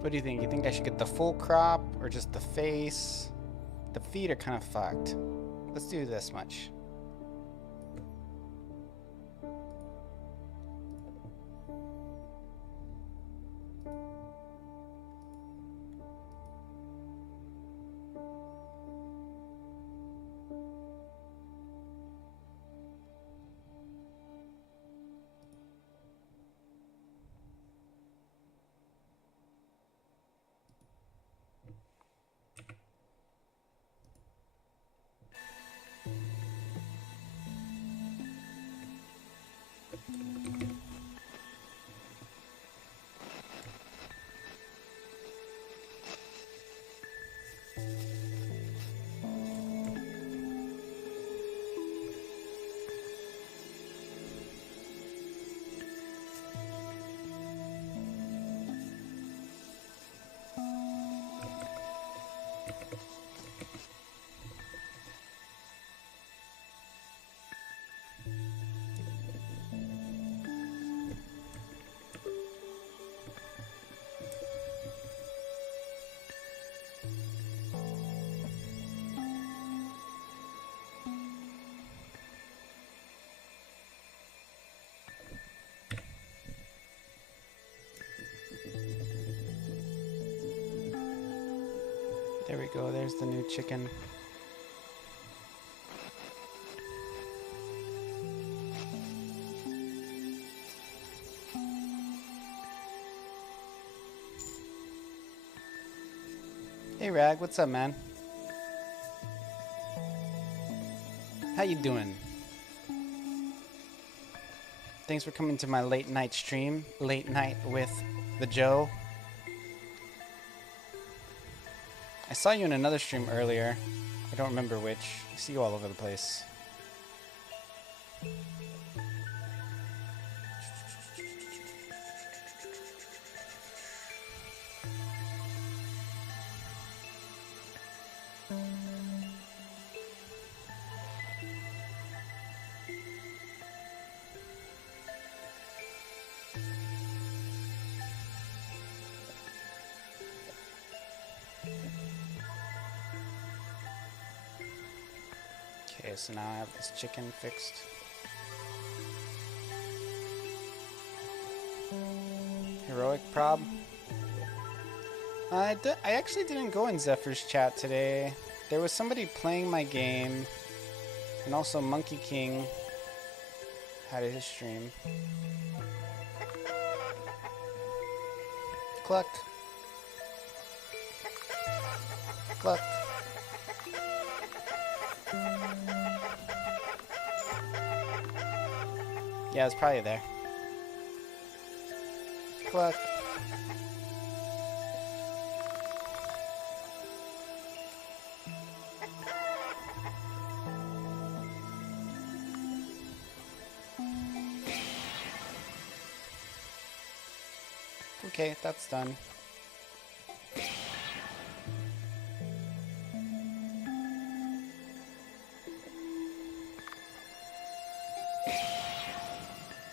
What do you think? You think I should get the full crop or just the face? The feet are kind of fucked. Let's do this much. There we go, there's the new chicken. Hey Rag, what's up, man? How you doing? Thanks for coming to my late night stream. Late night with the Joe. I saw you in another stream earlier. I don't remember which. I see you all over the place. Okay, so now I have this chicken fixed. Heroic prob. I actually didn't go in Zephyr's chat today. There was somebody playing my game, and also Monkey King had his stream. Cluck. Cluck. Yeah, it's probably there. Cluck. Okay, that's done.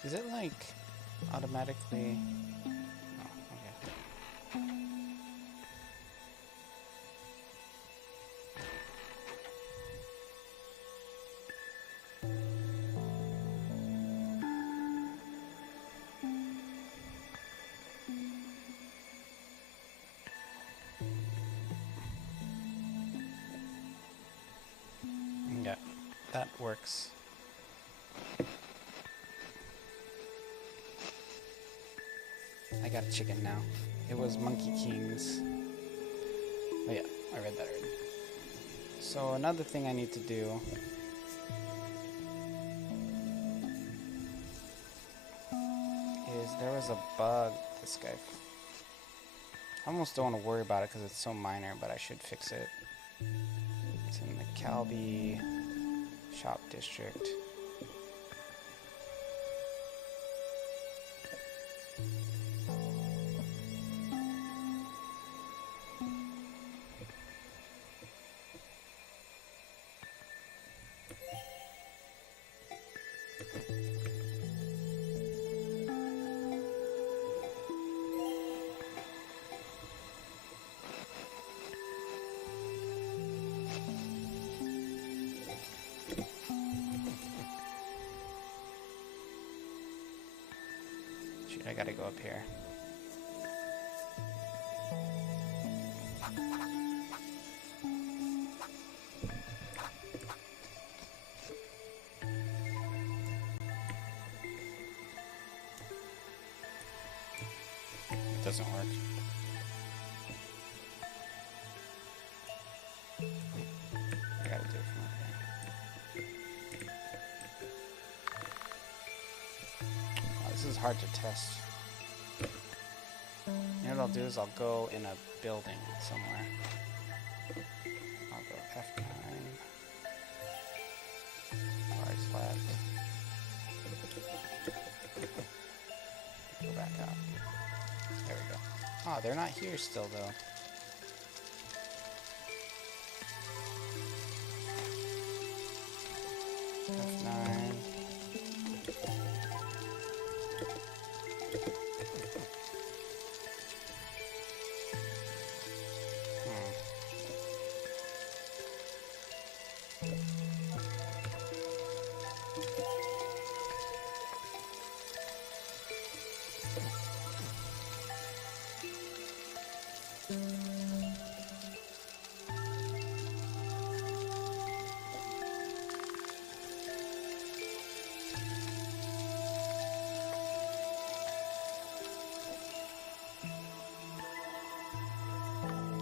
Is it like automatically? Oh, okay. Yeah, that works. I got a chicken now. It was Monkey King's. Oh yeah, I read that already. So another thing I need to do is there was a bug this guy. I almost don't want to worry about it because it's so minor, but I should fix it. It's in the Calbee shop district. Shoot, I gotta go up here. It doesn't work. I gotta do it from up here. Oh, this is hard to test. You know what I'll do is I'll go in a building somewhere. I'll go F9. Bars left. Go back up. There we go. Oh, they're not here still though. F9.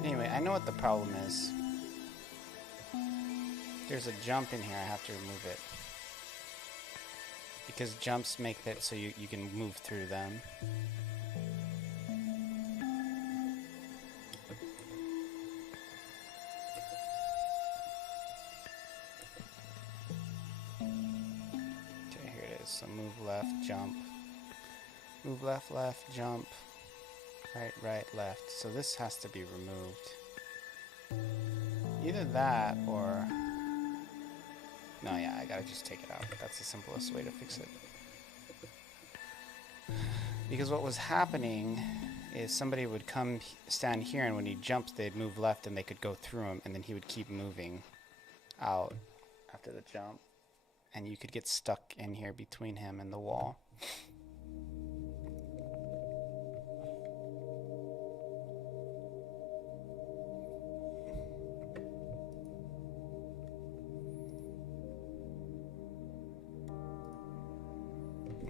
Anyway, I know what the problem is. There's a jump in here, I have to remove it. Because jumps make it so you can move through them. Okay, here it is. So move left, jump. Move left, left, jump. Right, right, left. So this has to be removed. Either that or... No, yeah, I gotta just take it out. That's the simplest way to fix it. Because what was happening is somebody would come stand here, and when he jumps, they'd move left and they could go through him, and then he would keep moving out after the jump. And you could get stuck in here between him and the wall.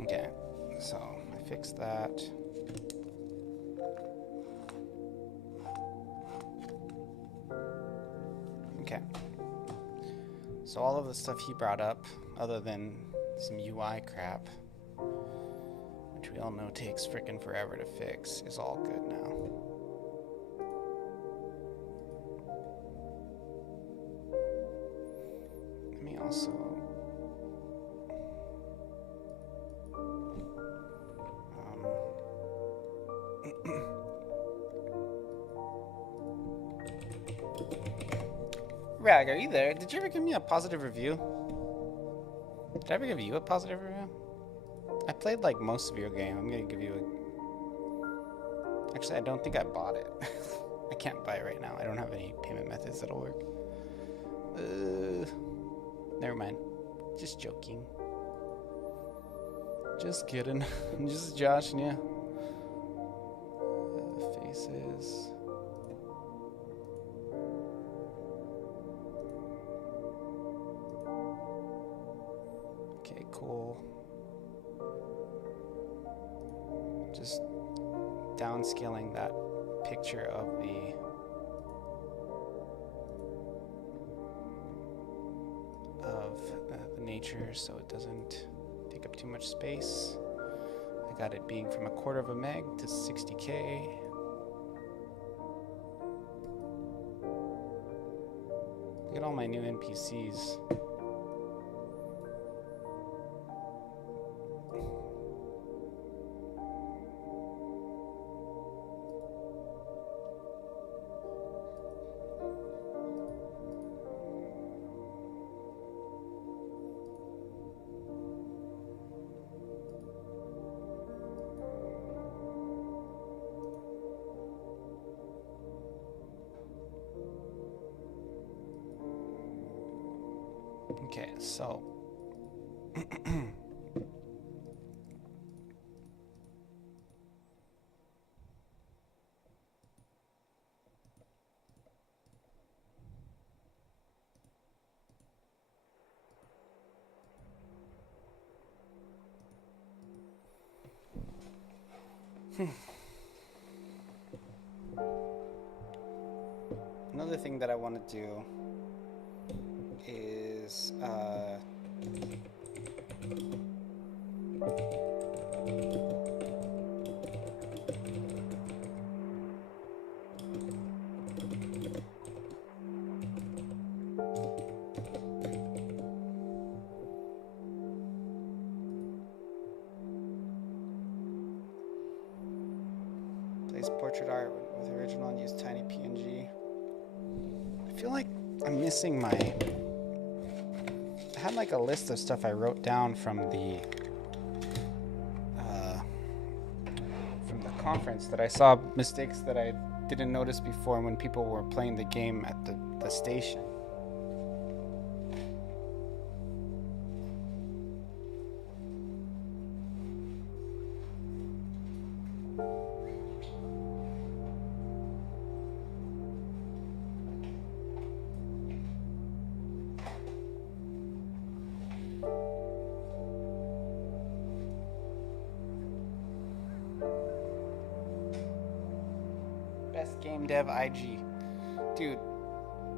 Okay, so I fixed that. Okay. So all of the stuff he brought up, other than some UI crap, which we all know takes frickin' forever to fix, is all good now. Let me also... Rag, are you there? Did you ever give me a positive review? Did I ever give you a positive review? I played like most of your game. I'm gonna give you a... Actually, I don't think I bought it. I can't buy it right now. I don't have any payment methods that'll work. Never mind. Just joking. Just kidding. I'm just joshing you. Faces. Okay, cool. Just downscaling that picture of the nature so it doesn't take up too much space. I got it being from 1/4 of a meg to 60K. Look at all my new NPCs. Okay, so another thing that I want to do is place portrait art with original and use tiny PNG. I feel like I'm missing my... I had like a list of stuff I wrote down from the conference that I saw mistakes that I didn't notice before when people were playing the game at the station. Best game dev IG. Dude,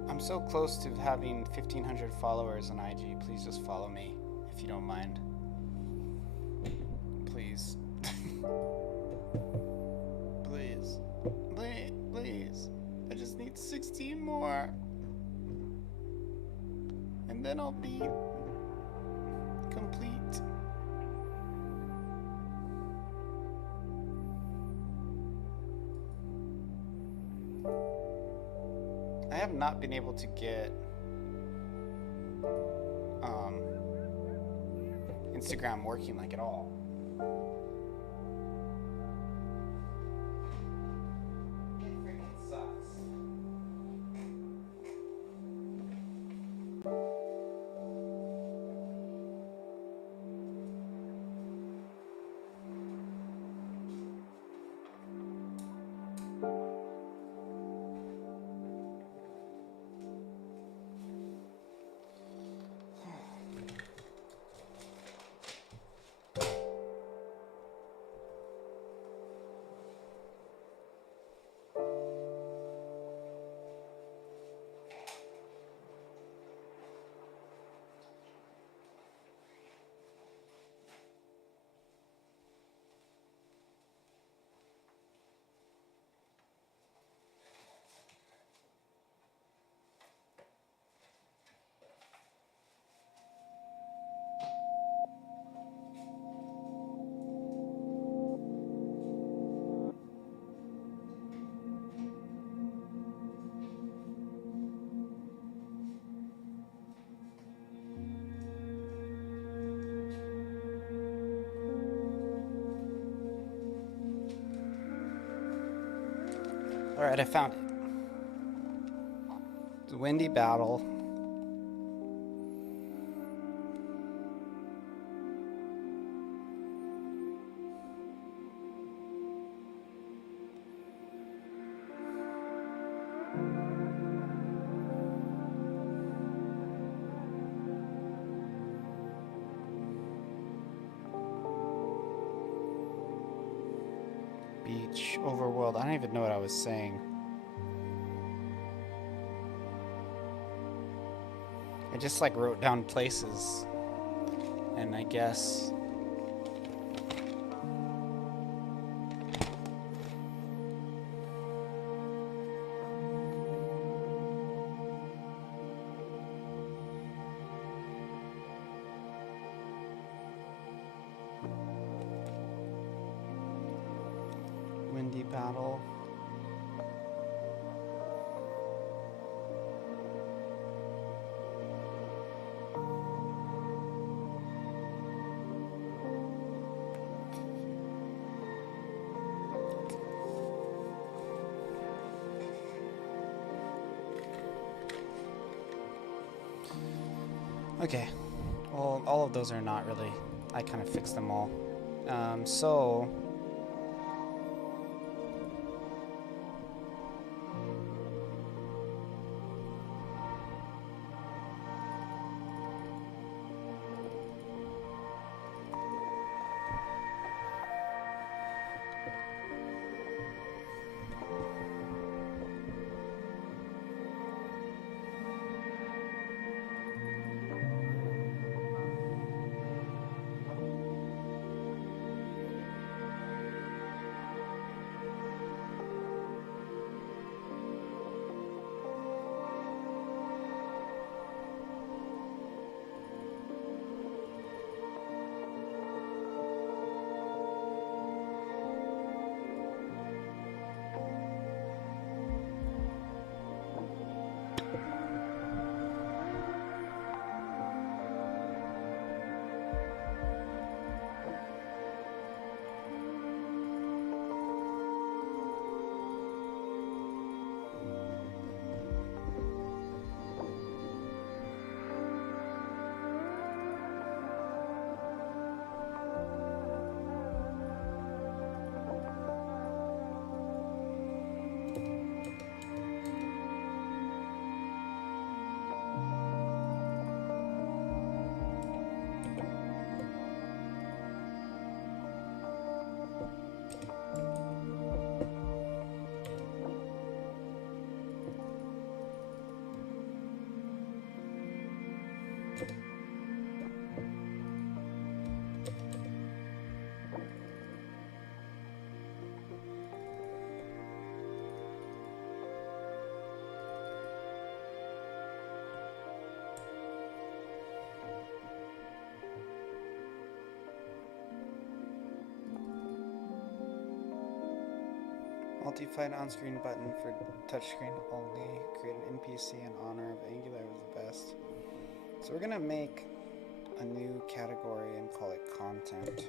I'm so close to having 1,500 followers on IG. Please just follow me, if you don't mind. Please. Please. Please. I just need 16 more. And then I'll be complete. I have not been able to get Instagram working like at all. It freaking sucks. Alright, I found it. It's a windy battle. Beach, overworld. I don't even know what I was saying. I just like wrote down places, and I guess windy battle. Okay, well, all of those are not really, I kind of fixed them all. So multi-fight on-screen button for touchscreen only. Create an NPC in honor of Angular was the best. So we're gonna make a new category and call it content.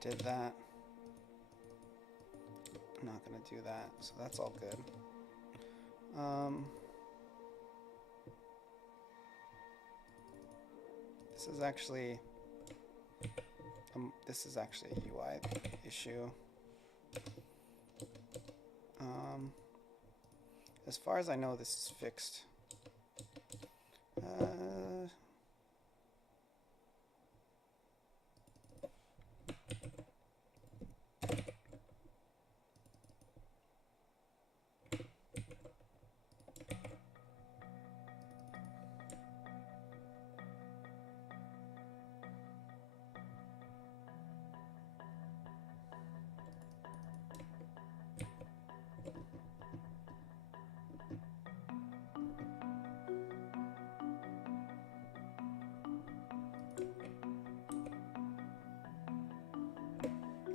Did that. I'm not gonna do that, so that's all good. This is actually a UI issue. As far as I know, this is fixed.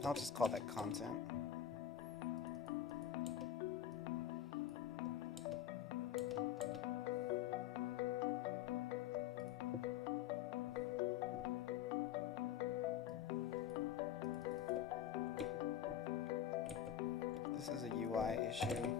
I'll just call that content. This is a UI issue.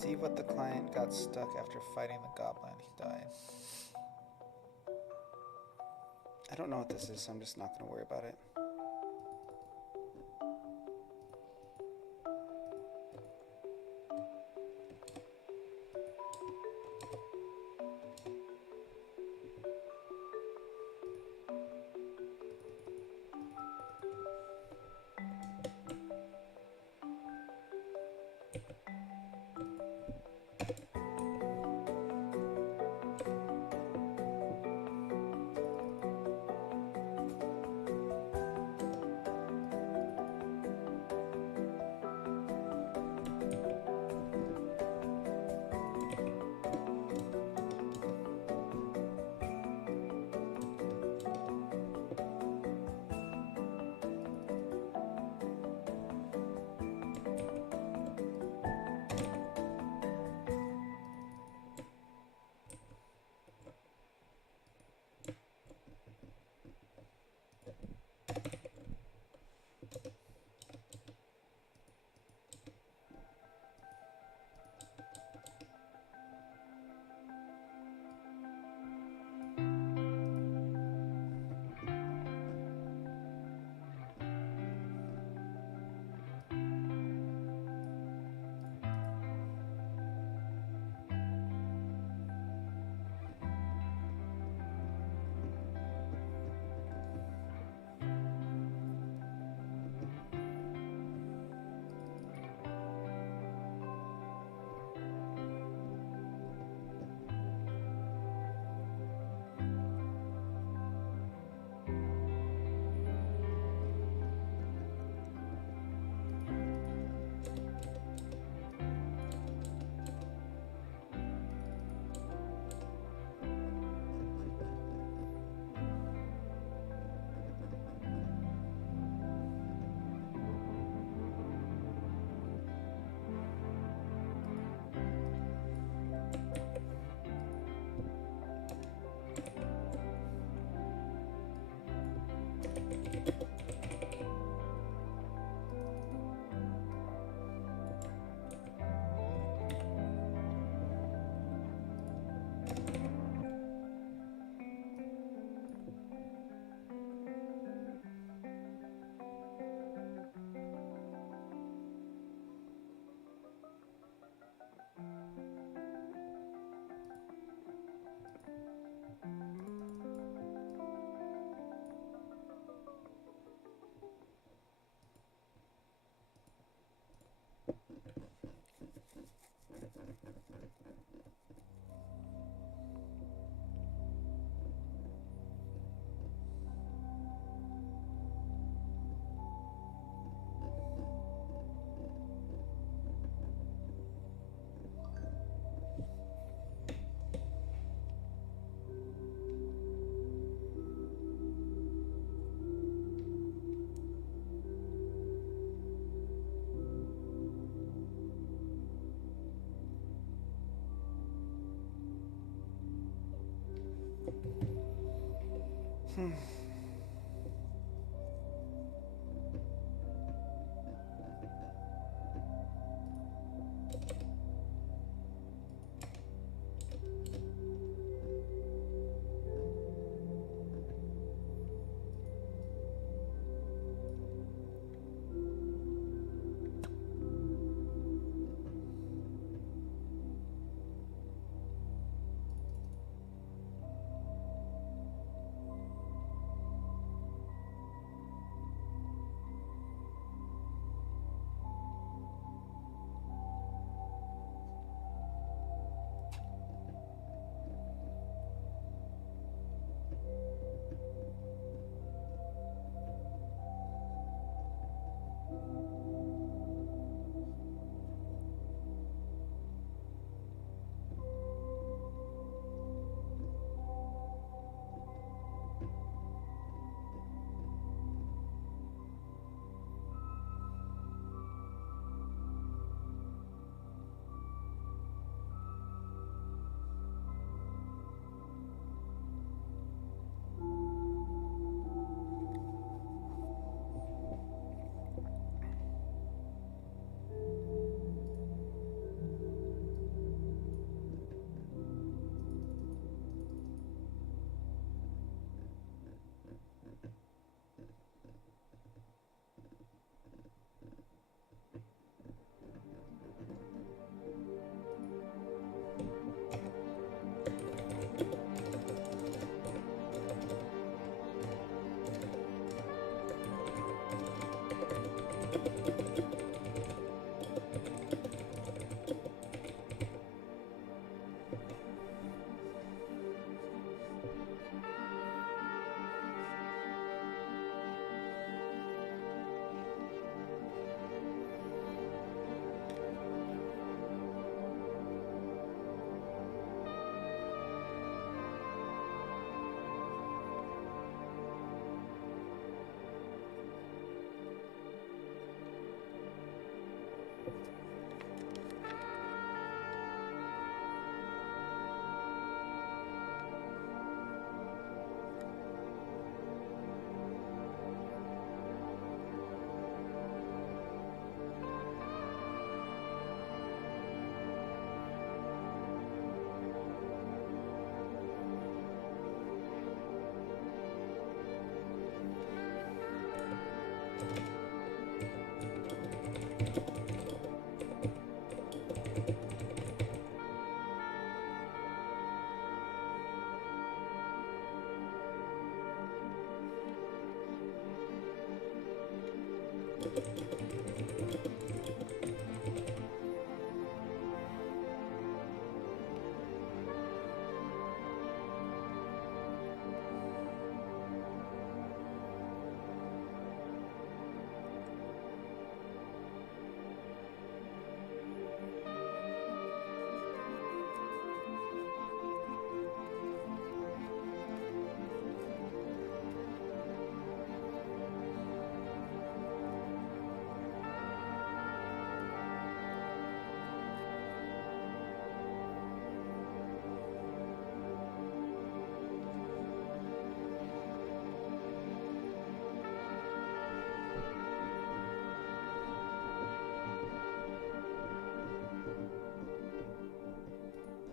See what the client got stuck after fighting the goblin. He died. I don't know what this is, so I'm just not going to worry about it.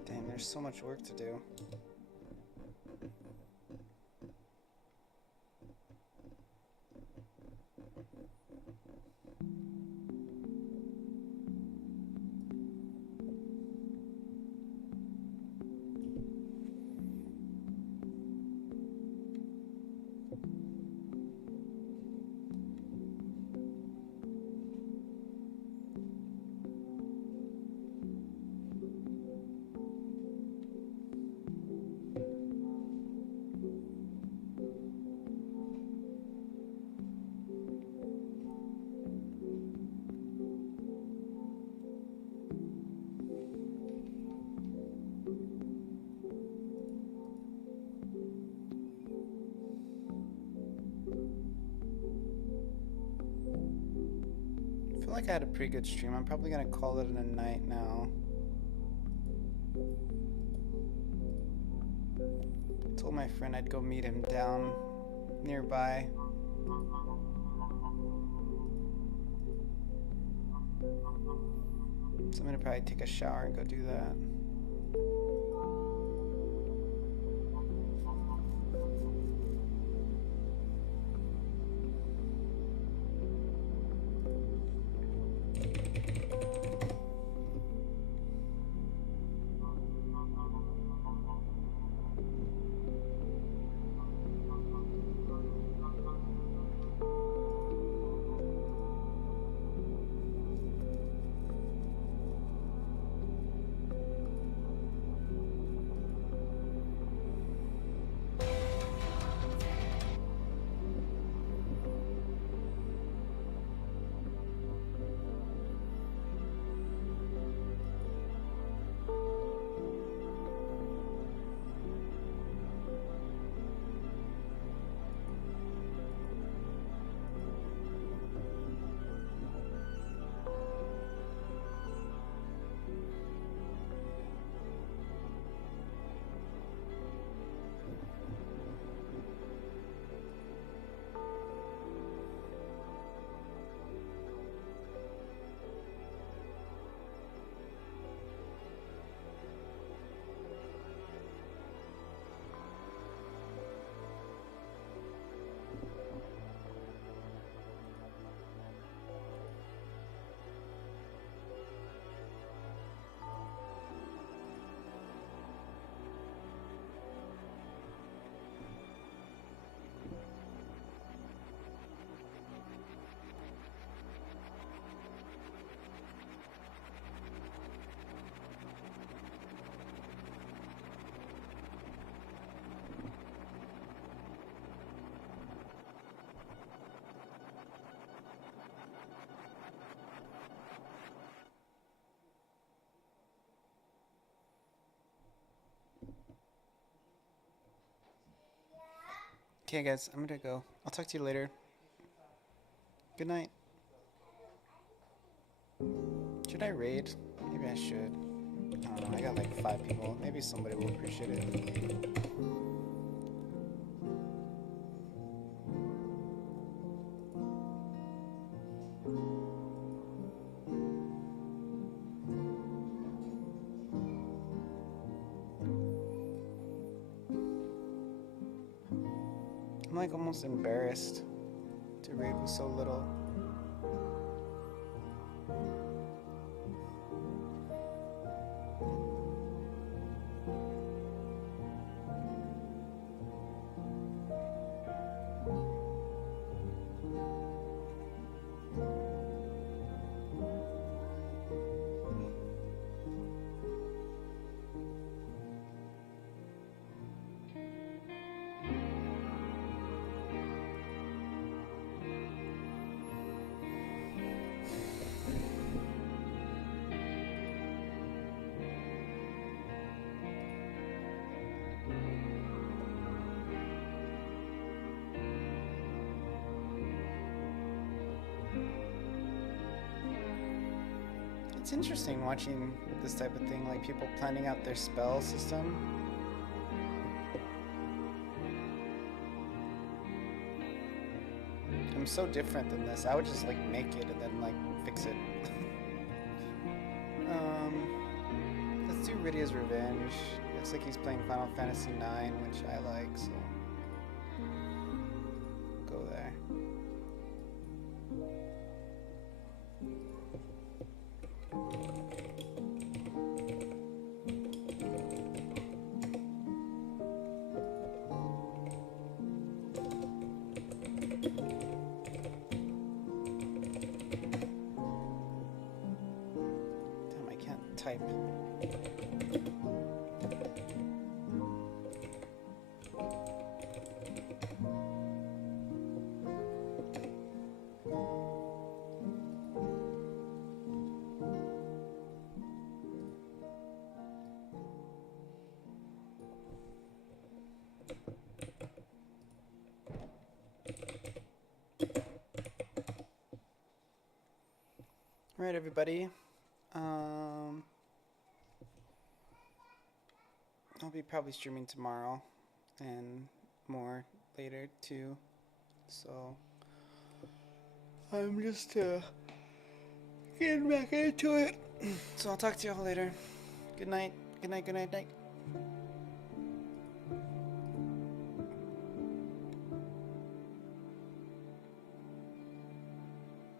Damn, there's so much work to do. I feel like I had a pretty good stream. I'm probably gonna call it a night now. Told my friend I'd go meet him down nearby. So I'm gonna probably take a shower and go do that. Okay, guys, I'm gonna go. I'll talk to you later. Good night. Should I raid? Maybe I should. I don't know. I got like 5 people. Maybe somebody will appreciate it. I'm like almost embarrassed to raid with so little. It's interesting watching this type of thing, like people planning out their spell system. I'm so different than this. I would just like make it and then like fix it. Let's do Rydia's Revenge. Looks like he's playing Final Fantasy IX, which I like, so go there. Damn, I can't type. Alright, everybody. I'll be probably streaming tomorrow and more later too. So I'm just getting back into it. So I'll talk to y'all later. Good night. Good night. Good night. Night.